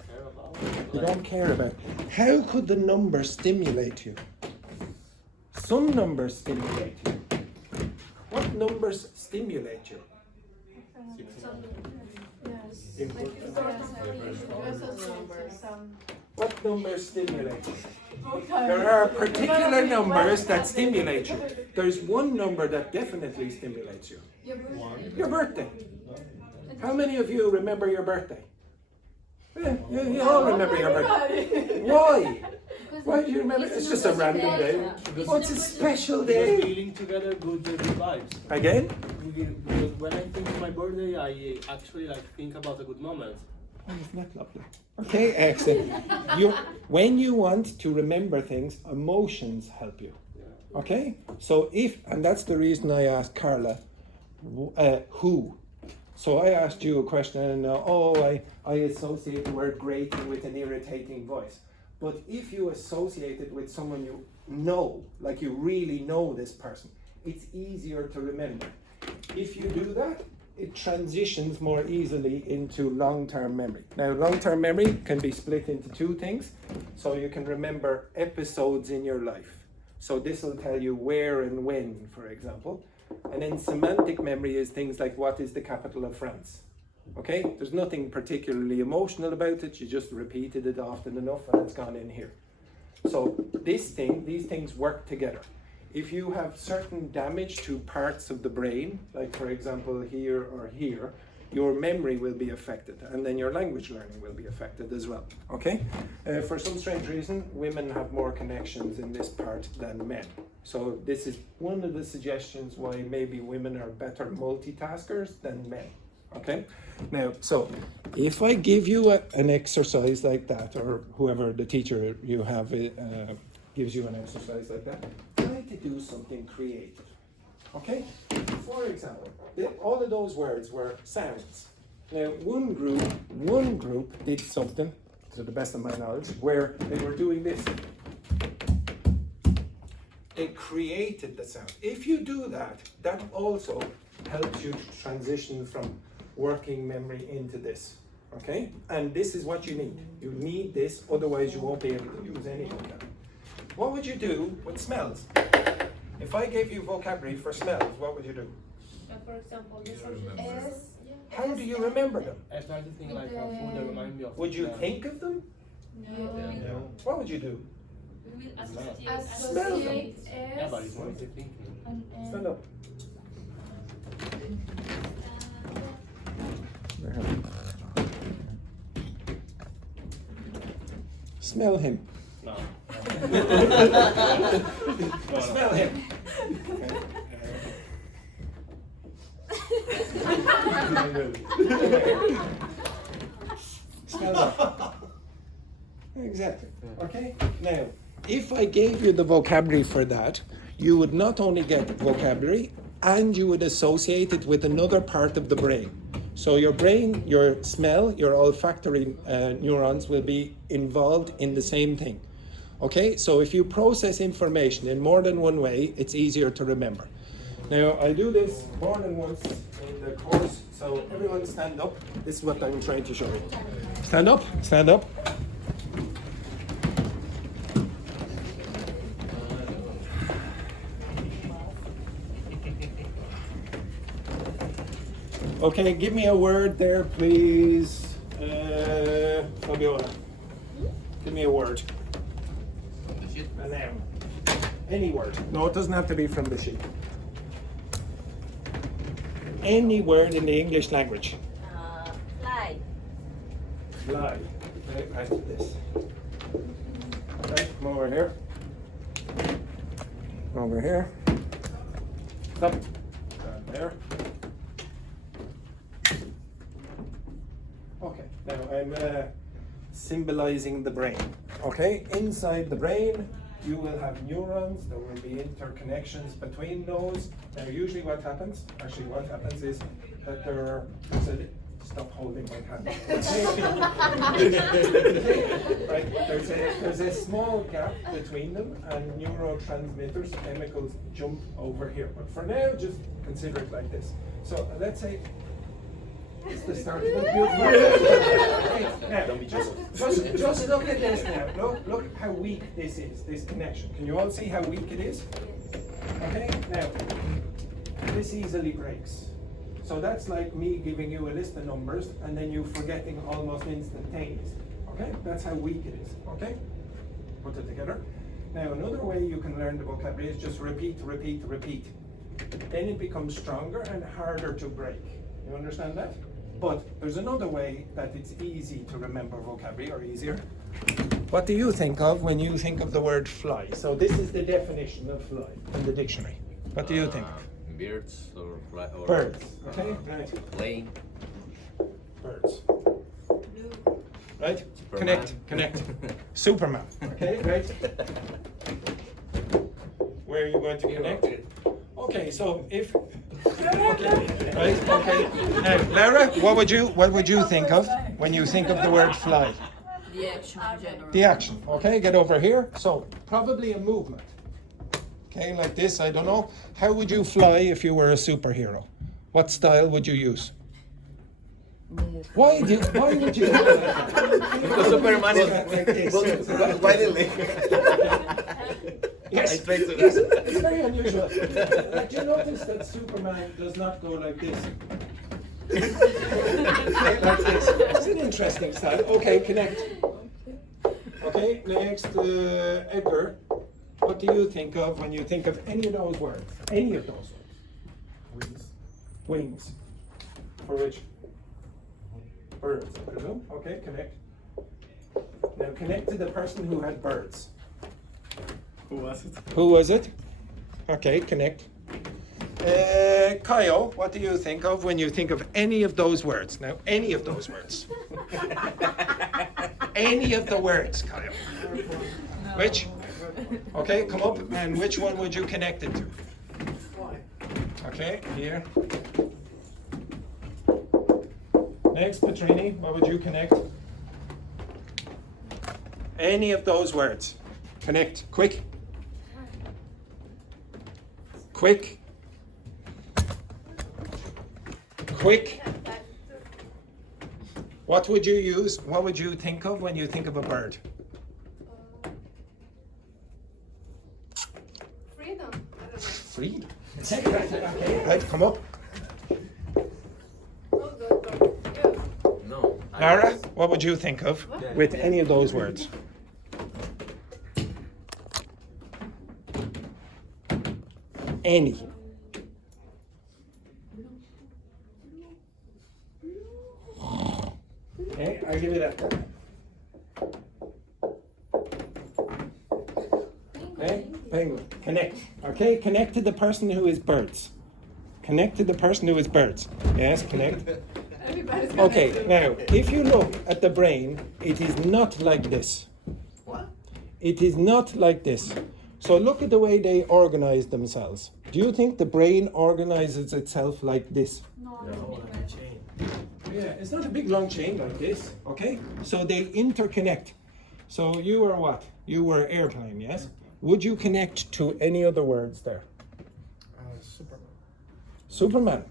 care about. You don't care about. How could the number stimulate you? Some numbers stimulate you. What numbers stimulate you? What numbers stimulate you? There are particular numbers that stimulate you. There's one number that definitely stimulates you. Your birthday. How many of you remember your birthday? Yeah, you all remember your birthday. Why? Why do you remember? It's just a random day. What's a special Because day? feeling together good vibes. Again? Because when I think of my birthday, I actually think about a good moment. Oh, isn't that lovely? Okay, excellent. When you want to remember things, emotions help you. Okay? So and that's the reason I asked Carla, who? So I asked you a question and I associate the word grating with an irritating voice. But if you associate it with someone you know, like you really know this person, it's easier to remember. If you do that, it transitions more easily into long-term memory. Now, long-term memory can be split into two things. So you can remember episodes in your life. So this will tell you where and when, for example. And then semantic memory is things like what is the capital of France? Okay, there's nothing particularly emotional about it, you just repeated it often enough and it's gone in here. So these things work together. If you have certain damage to parts of the brain, like for example here or here, your memory will be affected and then your language learning will be affected as well. Okay, for some strange reason, women have more connections in this part than men. So this is one of the suggestions why maybe women are better multitaskers than men. Okay, now, so if I give you an exercise like that, or whoever the teacher you have gives you an exercise like that, try to do something creative. Okay, for example, all of those words were sounds. Now, one group did something, to the best of my knowledge, where they were doing this. They created the sound. If you do that, that also helps you to transition from working memory into this, okay? And this is what you need. You need this, otherwise you won't be able to use any vocabulary. What would you do with smells? If I gave you vocabulary for smells, what would you do? For example, this S. How do you remember them? I try to think like of food that remind me of. Would you think of them? No. What would you do? We will associate. Associate Yeah, but S. it's what is it thinking? And Stand up. Smell him. No. Smell him. stand up. Exactly. Okay? Now, if I gave you the vocabulary for that, you would not only get vocabulary, and you would associate it with another part of the brain. So your brain, your smell, your olfactory neurons will be involved in the same thing. Okay? So if you process information in more than one way, it's easier to remember. Now, I do this more than once in the course, so everyone stand up. This is what I'm trying to show you. Stand up, stand up. Okay, give me a word there, please. Fabiola. Give me a word. A noun. Any word. No, it doesn't have to be from the sheet. Any word in the English language. Fly. Fly. Okay, I do this. Okay, come over here. Over here. Stop. Down there. Okay, now I'm symbolizing the brain. Okay, inside the brain, you will have neurons. There will be interconnections between those. Now, usually what happens is that stop holding my hand. Right, there's a small gap between them, and neurotransmitters, chemicals, jump over here. But for now, just consider it like this. So let's say it's the start of a beautiful. Now, just look at this now. Look how weak this is, this connection. Can you all see how weak it is? Okay, now, this easily breaks. So that's like me giving you a list of numbers and then you forgetting almost instantaneously. Okay, that's how weak it is. Okay, put it together. Now, another way you can learn the vocabulary is just repeat, repeat, repeat. Then it becomes stronger and harder to break. You understand that? But there's another way that it's easy to remember vocabulary, or easier. What do you think of when you think of the word fly? So this is the definition of fly in the dictionary. What do you think of? Birds or fly or Birds. Okay, right. plane. Birds. Right? Connect. Superman. Okay, right? Where are you going to connect? Okay, so if right, okay. Now, Lara, what would you think of when you think of the word fly? The action in general. The action. Okay, get over here. So probably a movement. Okay, like this. I don't know. How would you fly if you were a superhero? What style would you use? Why would you do that? Because Superman is like this. widely. Yes, yes, it's very unusual. But you notice that Superman does not go like this. Like this. It's an interesting style. Okay, connect. Okay, next, Edgar. What do you think of when you think of any of those words? Any of those words? Wings. Wings. For which? Birds, I presume. Okay, connect. Now connect to the person who had birds. Who was it? Who was it? Okay, connect. Kyle, what do you think of when you think of any of those words? Now, any of those words. Any of the words, Kyle. No. Which? Okay, come up. And which one would you connect it to? Okay, here. Next, Petrini, what would you connect? Any of those words. Connect, quick. Quick. Quick. What would you use? What would you think of when you think of a bird? Freedom. I don't know. Freedom. Okay, right, come up. No. Lara, what would you think of with any of those words? Any. Okay, I'll give you that. Okay, penguin. Connect. Okay, connect to the person who is birds. Connect to the person who is birds. Yes, connect. Okay, now, if you look at the brain, it is not like this. What? It is not like this. So look at the way they organize themselves. Do you think the brain organizes itself like this? Yeah, it's not a big long chain like this, okay? So they interconnect. So you were what? You were airplane, yes? Would you connect to any other words there? Superman. Superman.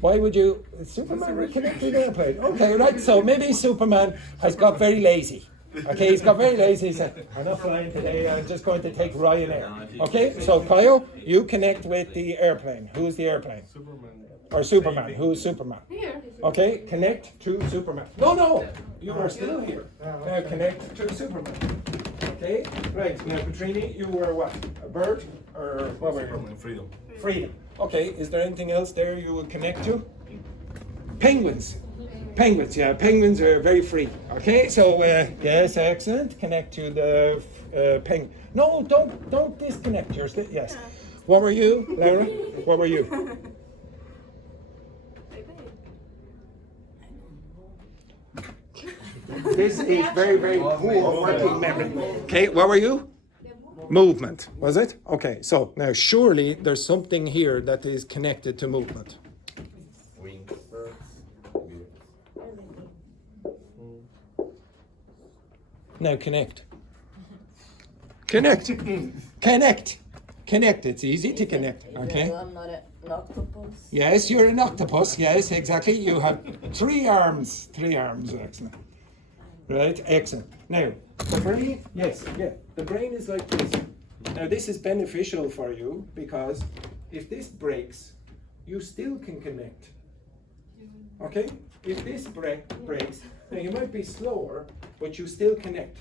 Why would you? Superman would connect to the airplane. Okay, right. So maybe Superman has got very lazy. Okay, he's got very lazy. He said, I'm not flying today. I'm just going to take Ryanair. Okay, so Kyle, you connect with the airplane. Who's the airplane? Superman. Or Superman. Who's Superman? Here. Okay, connect to Superman. No, you are still here. Now connect to Superman. Okay, right. Now, Petrini, you were what? A bird? Or what were you? Freedom. Freedom. Okay, is there anything else there you would connect to? Penguins. Penguins, yeah. Penguins are very free. Okay, so yes, excellent. Connect to the penguin. No, don't disconnect yours. Yes. What were you, Laura? What were you? This is very, very poor working memory. Okay, what were you? Movement, was it? Okay, so now surely there's something here that is connected to movement. Wings. Now connect. Connect. Connect. Connect. It's easy to connect. Okay. I'm not an octopus. Yes, you're an octopus. Yes, exactly. You have 3 arms. 3 arms. Excellent. Right, excellent. Now, the brain, yes, yeah, the brain is like this. Now, this is beneficial for you because if this breaks, you still can connect. Okay? If this breaks, now you might be slower, but you still connect.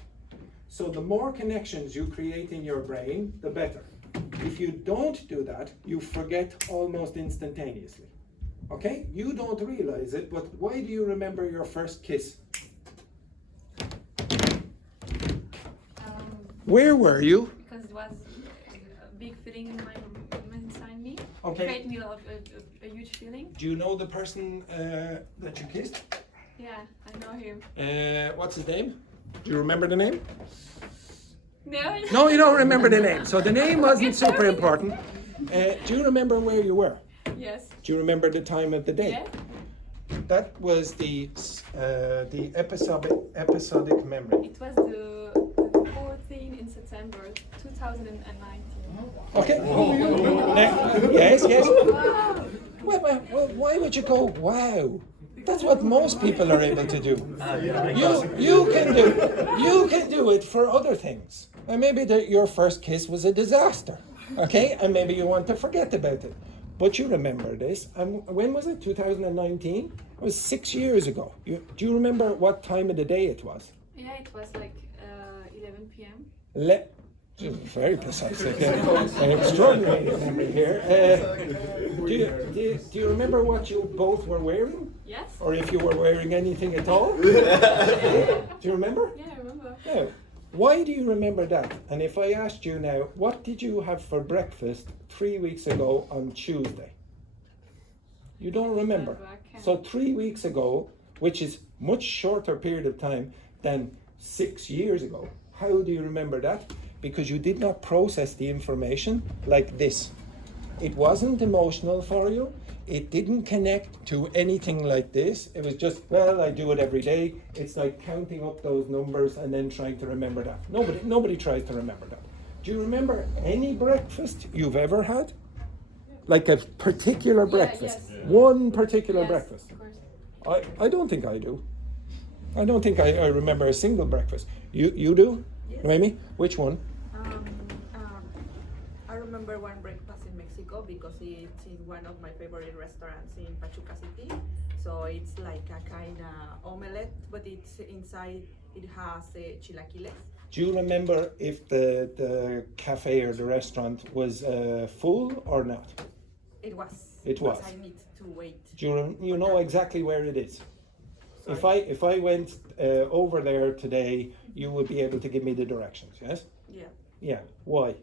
So the more connections you create in your brain, the better. If you don't do that, you forget almost instantaneously. Okay? You don't realize it, but why do you remember your first kiss? Where were you? Because it was a big feeling inside me. Okay. It created me a huge feeling. Do you know the person that you kissed? Yeah, I know him. What's his name? Do you remember the name? No. No, you don't remember the name. So the name wasn't super important. Do you remember where you were? Yes. Do you remember the time of the day? Yeah. That was the episodic memory. It was the 14th in September 2019. Okay. Yes. Well, why would you go, wow? That's what most people are able to do. You can do it for other things. And maybe your first kiss was a disaster. Okay? And maybe you want to forget about it. But you remember this. And when was it? 2019? It was 6 years ago. Do you remember what time of the day it was? Yeah, it was like 11 p.m. Very precise. An extraordinary memory here. Do you remember what you both were wearing? Yes. Or if you were wearing anything at all? Do you remember? Yeah, I remember. Now, why do you remember that? And if I asked you now, what did you have for breakfast 3 weeks ago on Tuesday? You don't remember. So 3 weeks ago, which is much shorter period of time than 6 years ago, how do you remember that? Because you did not process the information like this. It wasn't emotional for you. It didn't connect to anything like this. It was just, well, I do it every day. It's like counting up those numbers and then trying to remember that. Nobody tries to remember that. Do you remember any breakfast you've ever had? Like a particular breakfast? Yes. One particular Yes, breakfast? of course. I don't think I do. I don't think I remember a single breakfast. You do? Yes. Maybe? Which one? I remember one breakfast in Mexico because it's in one of my favorite restaurants in Pachuca City. So it's like a kind of omelette, but it's inside, it has chilaquiles. Do you remember if the cafe or the restaurant was full or not? It was. It was. Because I need to wait. Do you know exactly where it is? If I went over there today, you would be able to give me the directions, yes? Yeah. Yeah. Why?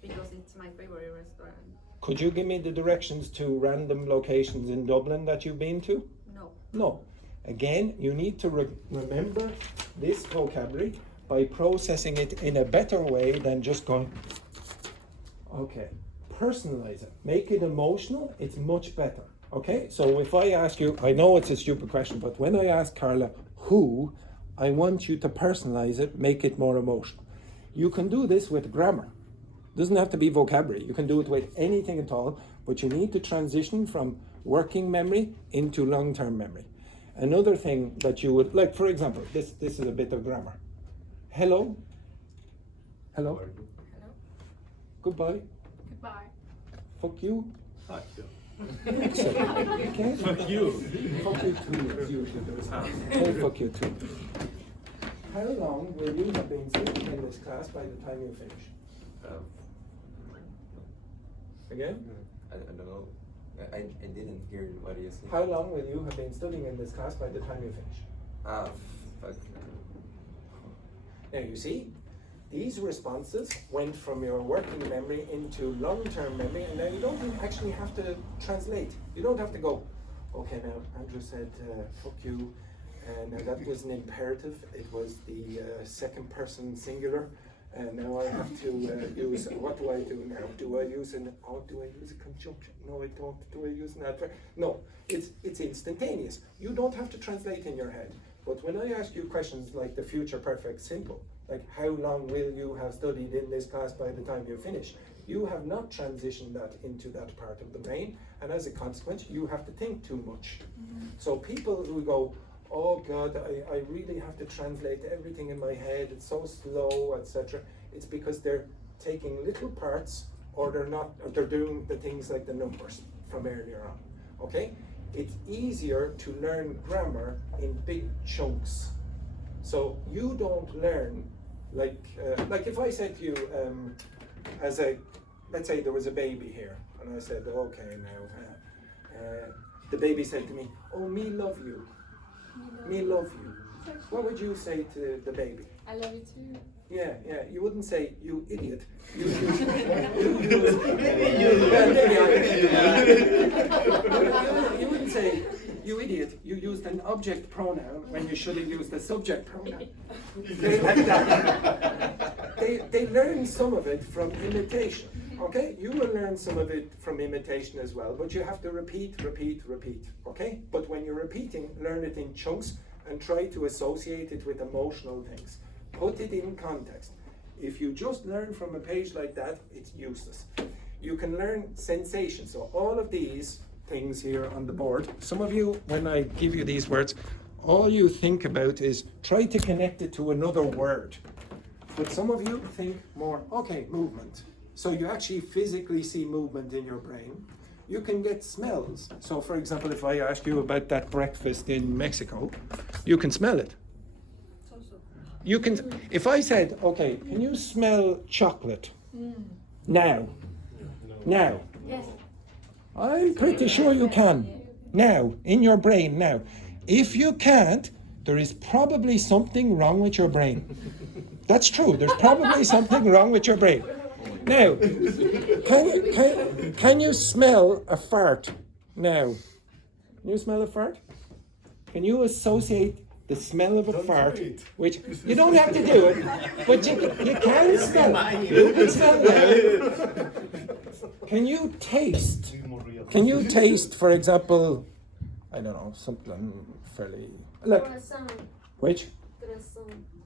Because it's my favorite restaurant. Could you give me the directions to random locations in Dublin that you've been to? No. No. Again, you need to remember this vocabulary by processing it in a better way than just going, okay. Personalize it. Make it emotional. It's much better. Okay? So if I ask you, I know it's a stupid question, but when I ask Carla, who, I want you to personalize it, make it more emotional. You can do this with grammar. It doesn't have to be vocabulary. You can do it with anything at all, but you need to transition from working memory into long-term memory. Another thing that you would, like for example, this is a bit of grammar. Hello? Hello? Hello. Goodbye? Goodbye. Fuck you? Fuck you. Excellent. Okay? Fuck you. Fuck you too. Okay, fuck you too. How long will you have been sitting in this class by the time you finish? Again? I don't know. I didn't hear what you said. How long will you have been studying in this class by the time you finish? Fuck. Now you see, these responses went from your working memory into long-term memory, and now you don't actually have to translate. You don't have to go, okay, now Andrew said, fuck you, and now that was an imperative. It was the second person singular, and now I have to use, what do I do now? Do I use a conjunction? No, I don't. Do I use an adverb? No, it's instantaneous. You don't have to translate in your head. But when I ask you questions like the future perfect simple, like how long will you have studied in this class by the time you finish, you have not transitioned that into that part of the brain, and as a consequence, you have to think too much. So people who go, oh God, I really have to translate everything in my head, it's so slow, etc. It's because they're taking little parts, or they're doing the things like the numbers from earlier on, okay? It's easier to learn grammar in big chunks. So you don't learn, like if I said to you, let's say there was a baby here, and I said, okay now, the baby said to me, oh, me love you. Me love you. What would you say to the baby? I love you too. Yeah, you wouldn't say, you idiot. You wouldn't say, you idiot. You used an object pronoun when you should have used a subject pronoun. They learn some of it from imitation. Okay, you will learn some of it from imitation as well, but you have to repeat, okay? But when you're repeating, learn it in chunks and try to associate it with emotional things. Put it in context. If you just learn from a page like that, it's useless. You can learn sensations. So all of these things here on the board, some of you, when I give you these words, all you think about is try to connect it to another word. But some of you think more, okay, movement. So you actually physically see movement in your brain. You can get smells. So for example, if I ask you about that breakfast in Mexico, you can smell it. You can, if I said, okay, can you smell chocolate? Now. Now. Yes. I'm pretty sure you can. Now, in your brain now. If you can't, there is probably something wrong with your brain. That's true. There's probably something wrong with your brain. Now, can you smell a fart now? Can you smell a fart? Can you associate the smell of a fart, which you don't have to do it, but you can smell it. You can smell it. Can you taste? Can you taste, for example, I don't know, something fairly, look, which?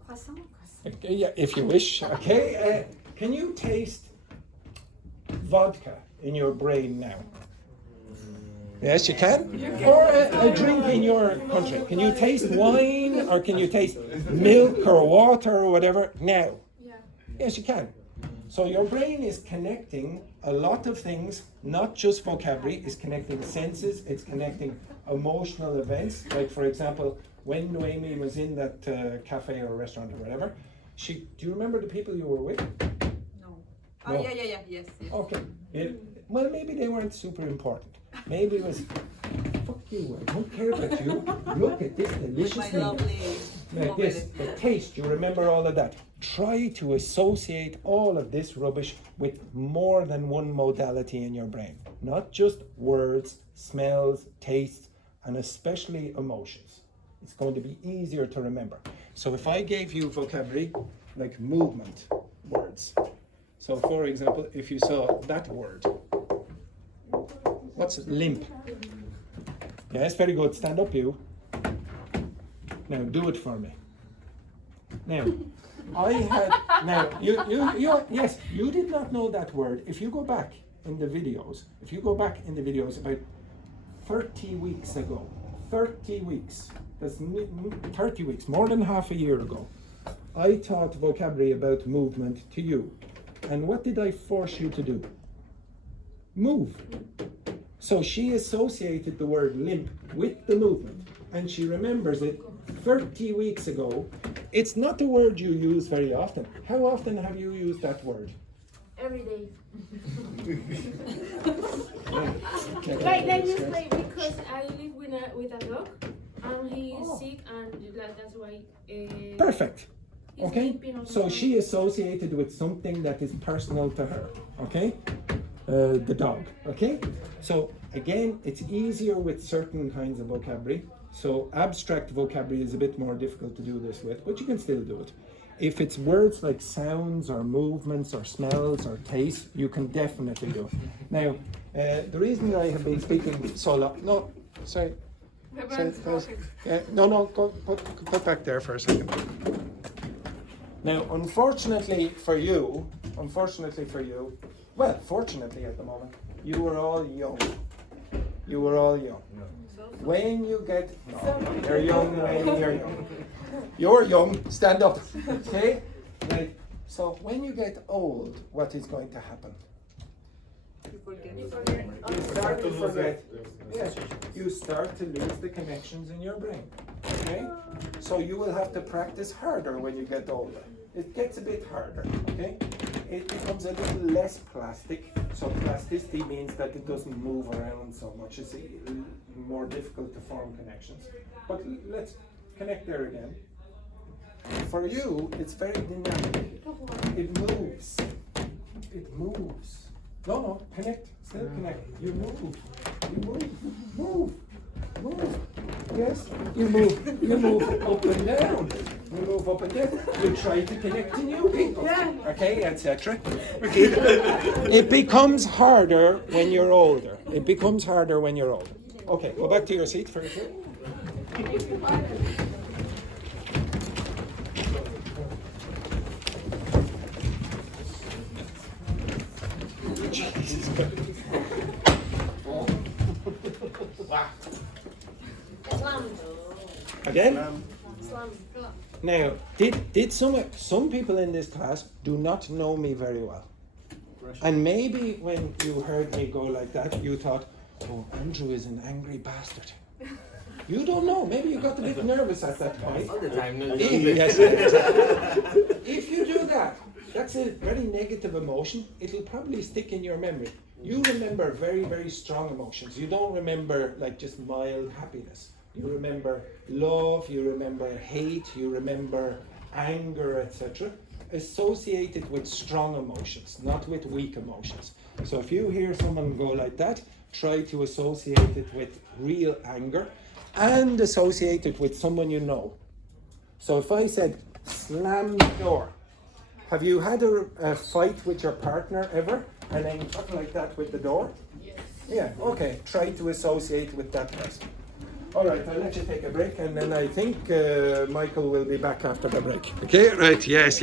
Croissant. Okay, yeah, if you wish, okay. Can you taste vodka in your brain now? Yes, you can. Or a drink in your country. Can you taste wine, or can you taste milk or water or whatever now? Yeah. Yes, you can. So your brain is connecting a lot of things, not just vocabulary. It's connecting senses, it's connecting emotional events. Like for example, when Noemi was in that cafe or restaurant or whatever, do you remember the people you were with? No. Oh, No. yes. Okay. Well, maybe they weren't super important. Maybe it was, fuck you, I don't care about you. Look at this delicious My meal. lovely Like this, the taste, you remember all of that. Try to associate all of this rubbish with more than one modality in your brain. Not just words, smells, tastes, and especially emotions. It's going to be easier to remember. So if I gave you vocabulary like movement words, so for example, if you saw that word, what's limp? Yes, very good. Stand up, you. Now do it for me. Now, yes, you did not know that word. If you go back in the videos, about 30 weeks ago, 30 weeks, that's 30 weeks, more than half a year ago, I taught vocabulary about movement to you. And what did I force you to do? Move. So she associated the word limp with the movement, and she remembers it 30 weeks ago. It's not a word you use very often. How often have you used that word? Every day. Like Like just like because I live with a dog and he is sick and like that's why. Perfect. He's Okay. limping or So something. she associated with something that is personal to her. Okay. The dog. Okay. So again, it's easier with certain kinds of vocabulary. So abstract vocabulary is a bit more difficult to do this with, but you can still do it. If it's words like sounds or movements or smells or taste, you can definitely do it. Now, the reason I have been speaking so long, no, sorry. No, put back there for a second. Now, unfortunately for you, well, fortunately at the moment, you were all young. When you get, you're young when you're young. You're young, stand up, okay? Right. So when you get old, what is going to happen? You forget. You start to forget. Yes, you start to lose the connections in your brain, okay? So you will have to practice harder when you get older. It gets a bit harder, okay? It becomes a little less plastic. So plasticity means that it doesn't move around so much. It's more difficult to form connections. But let's connect there again. For you, it's very dynamic. It moves. No, connect. Still connect. You move. Move. Yes, you move up and down. You try to connect to new people. Okay, etc. It becomes harder when you're older. Okay, go back to your seat for a second. Jesus. Again? Now, did some people in this class do not know me very well? And maybe when you heard me go like that, you thought, oh, Andrew is an angry bastard. You don't know. Maybe you got a bit nervous at that point. All the time. Yes, exactly. If you do that, that's a very negative emotion. It'll probably stick in your memory. You remember very, very strong emotions. You don't remember like just mild happiness. You remember love, you remember hate, you remember anger, etc. Associated with strong emotions, not with weak emotions. So if you hear someone go like that, try to associate it with real anger and associate it with someone you know. So if I said, slam the door, have you had a fight with your partner ever? And then you talk like that with the door? Yes. Yeah, okay. Try to associate with that person. All right, I'll let you take a break, and then I think Michael will be back after the break. Okay, right, yes.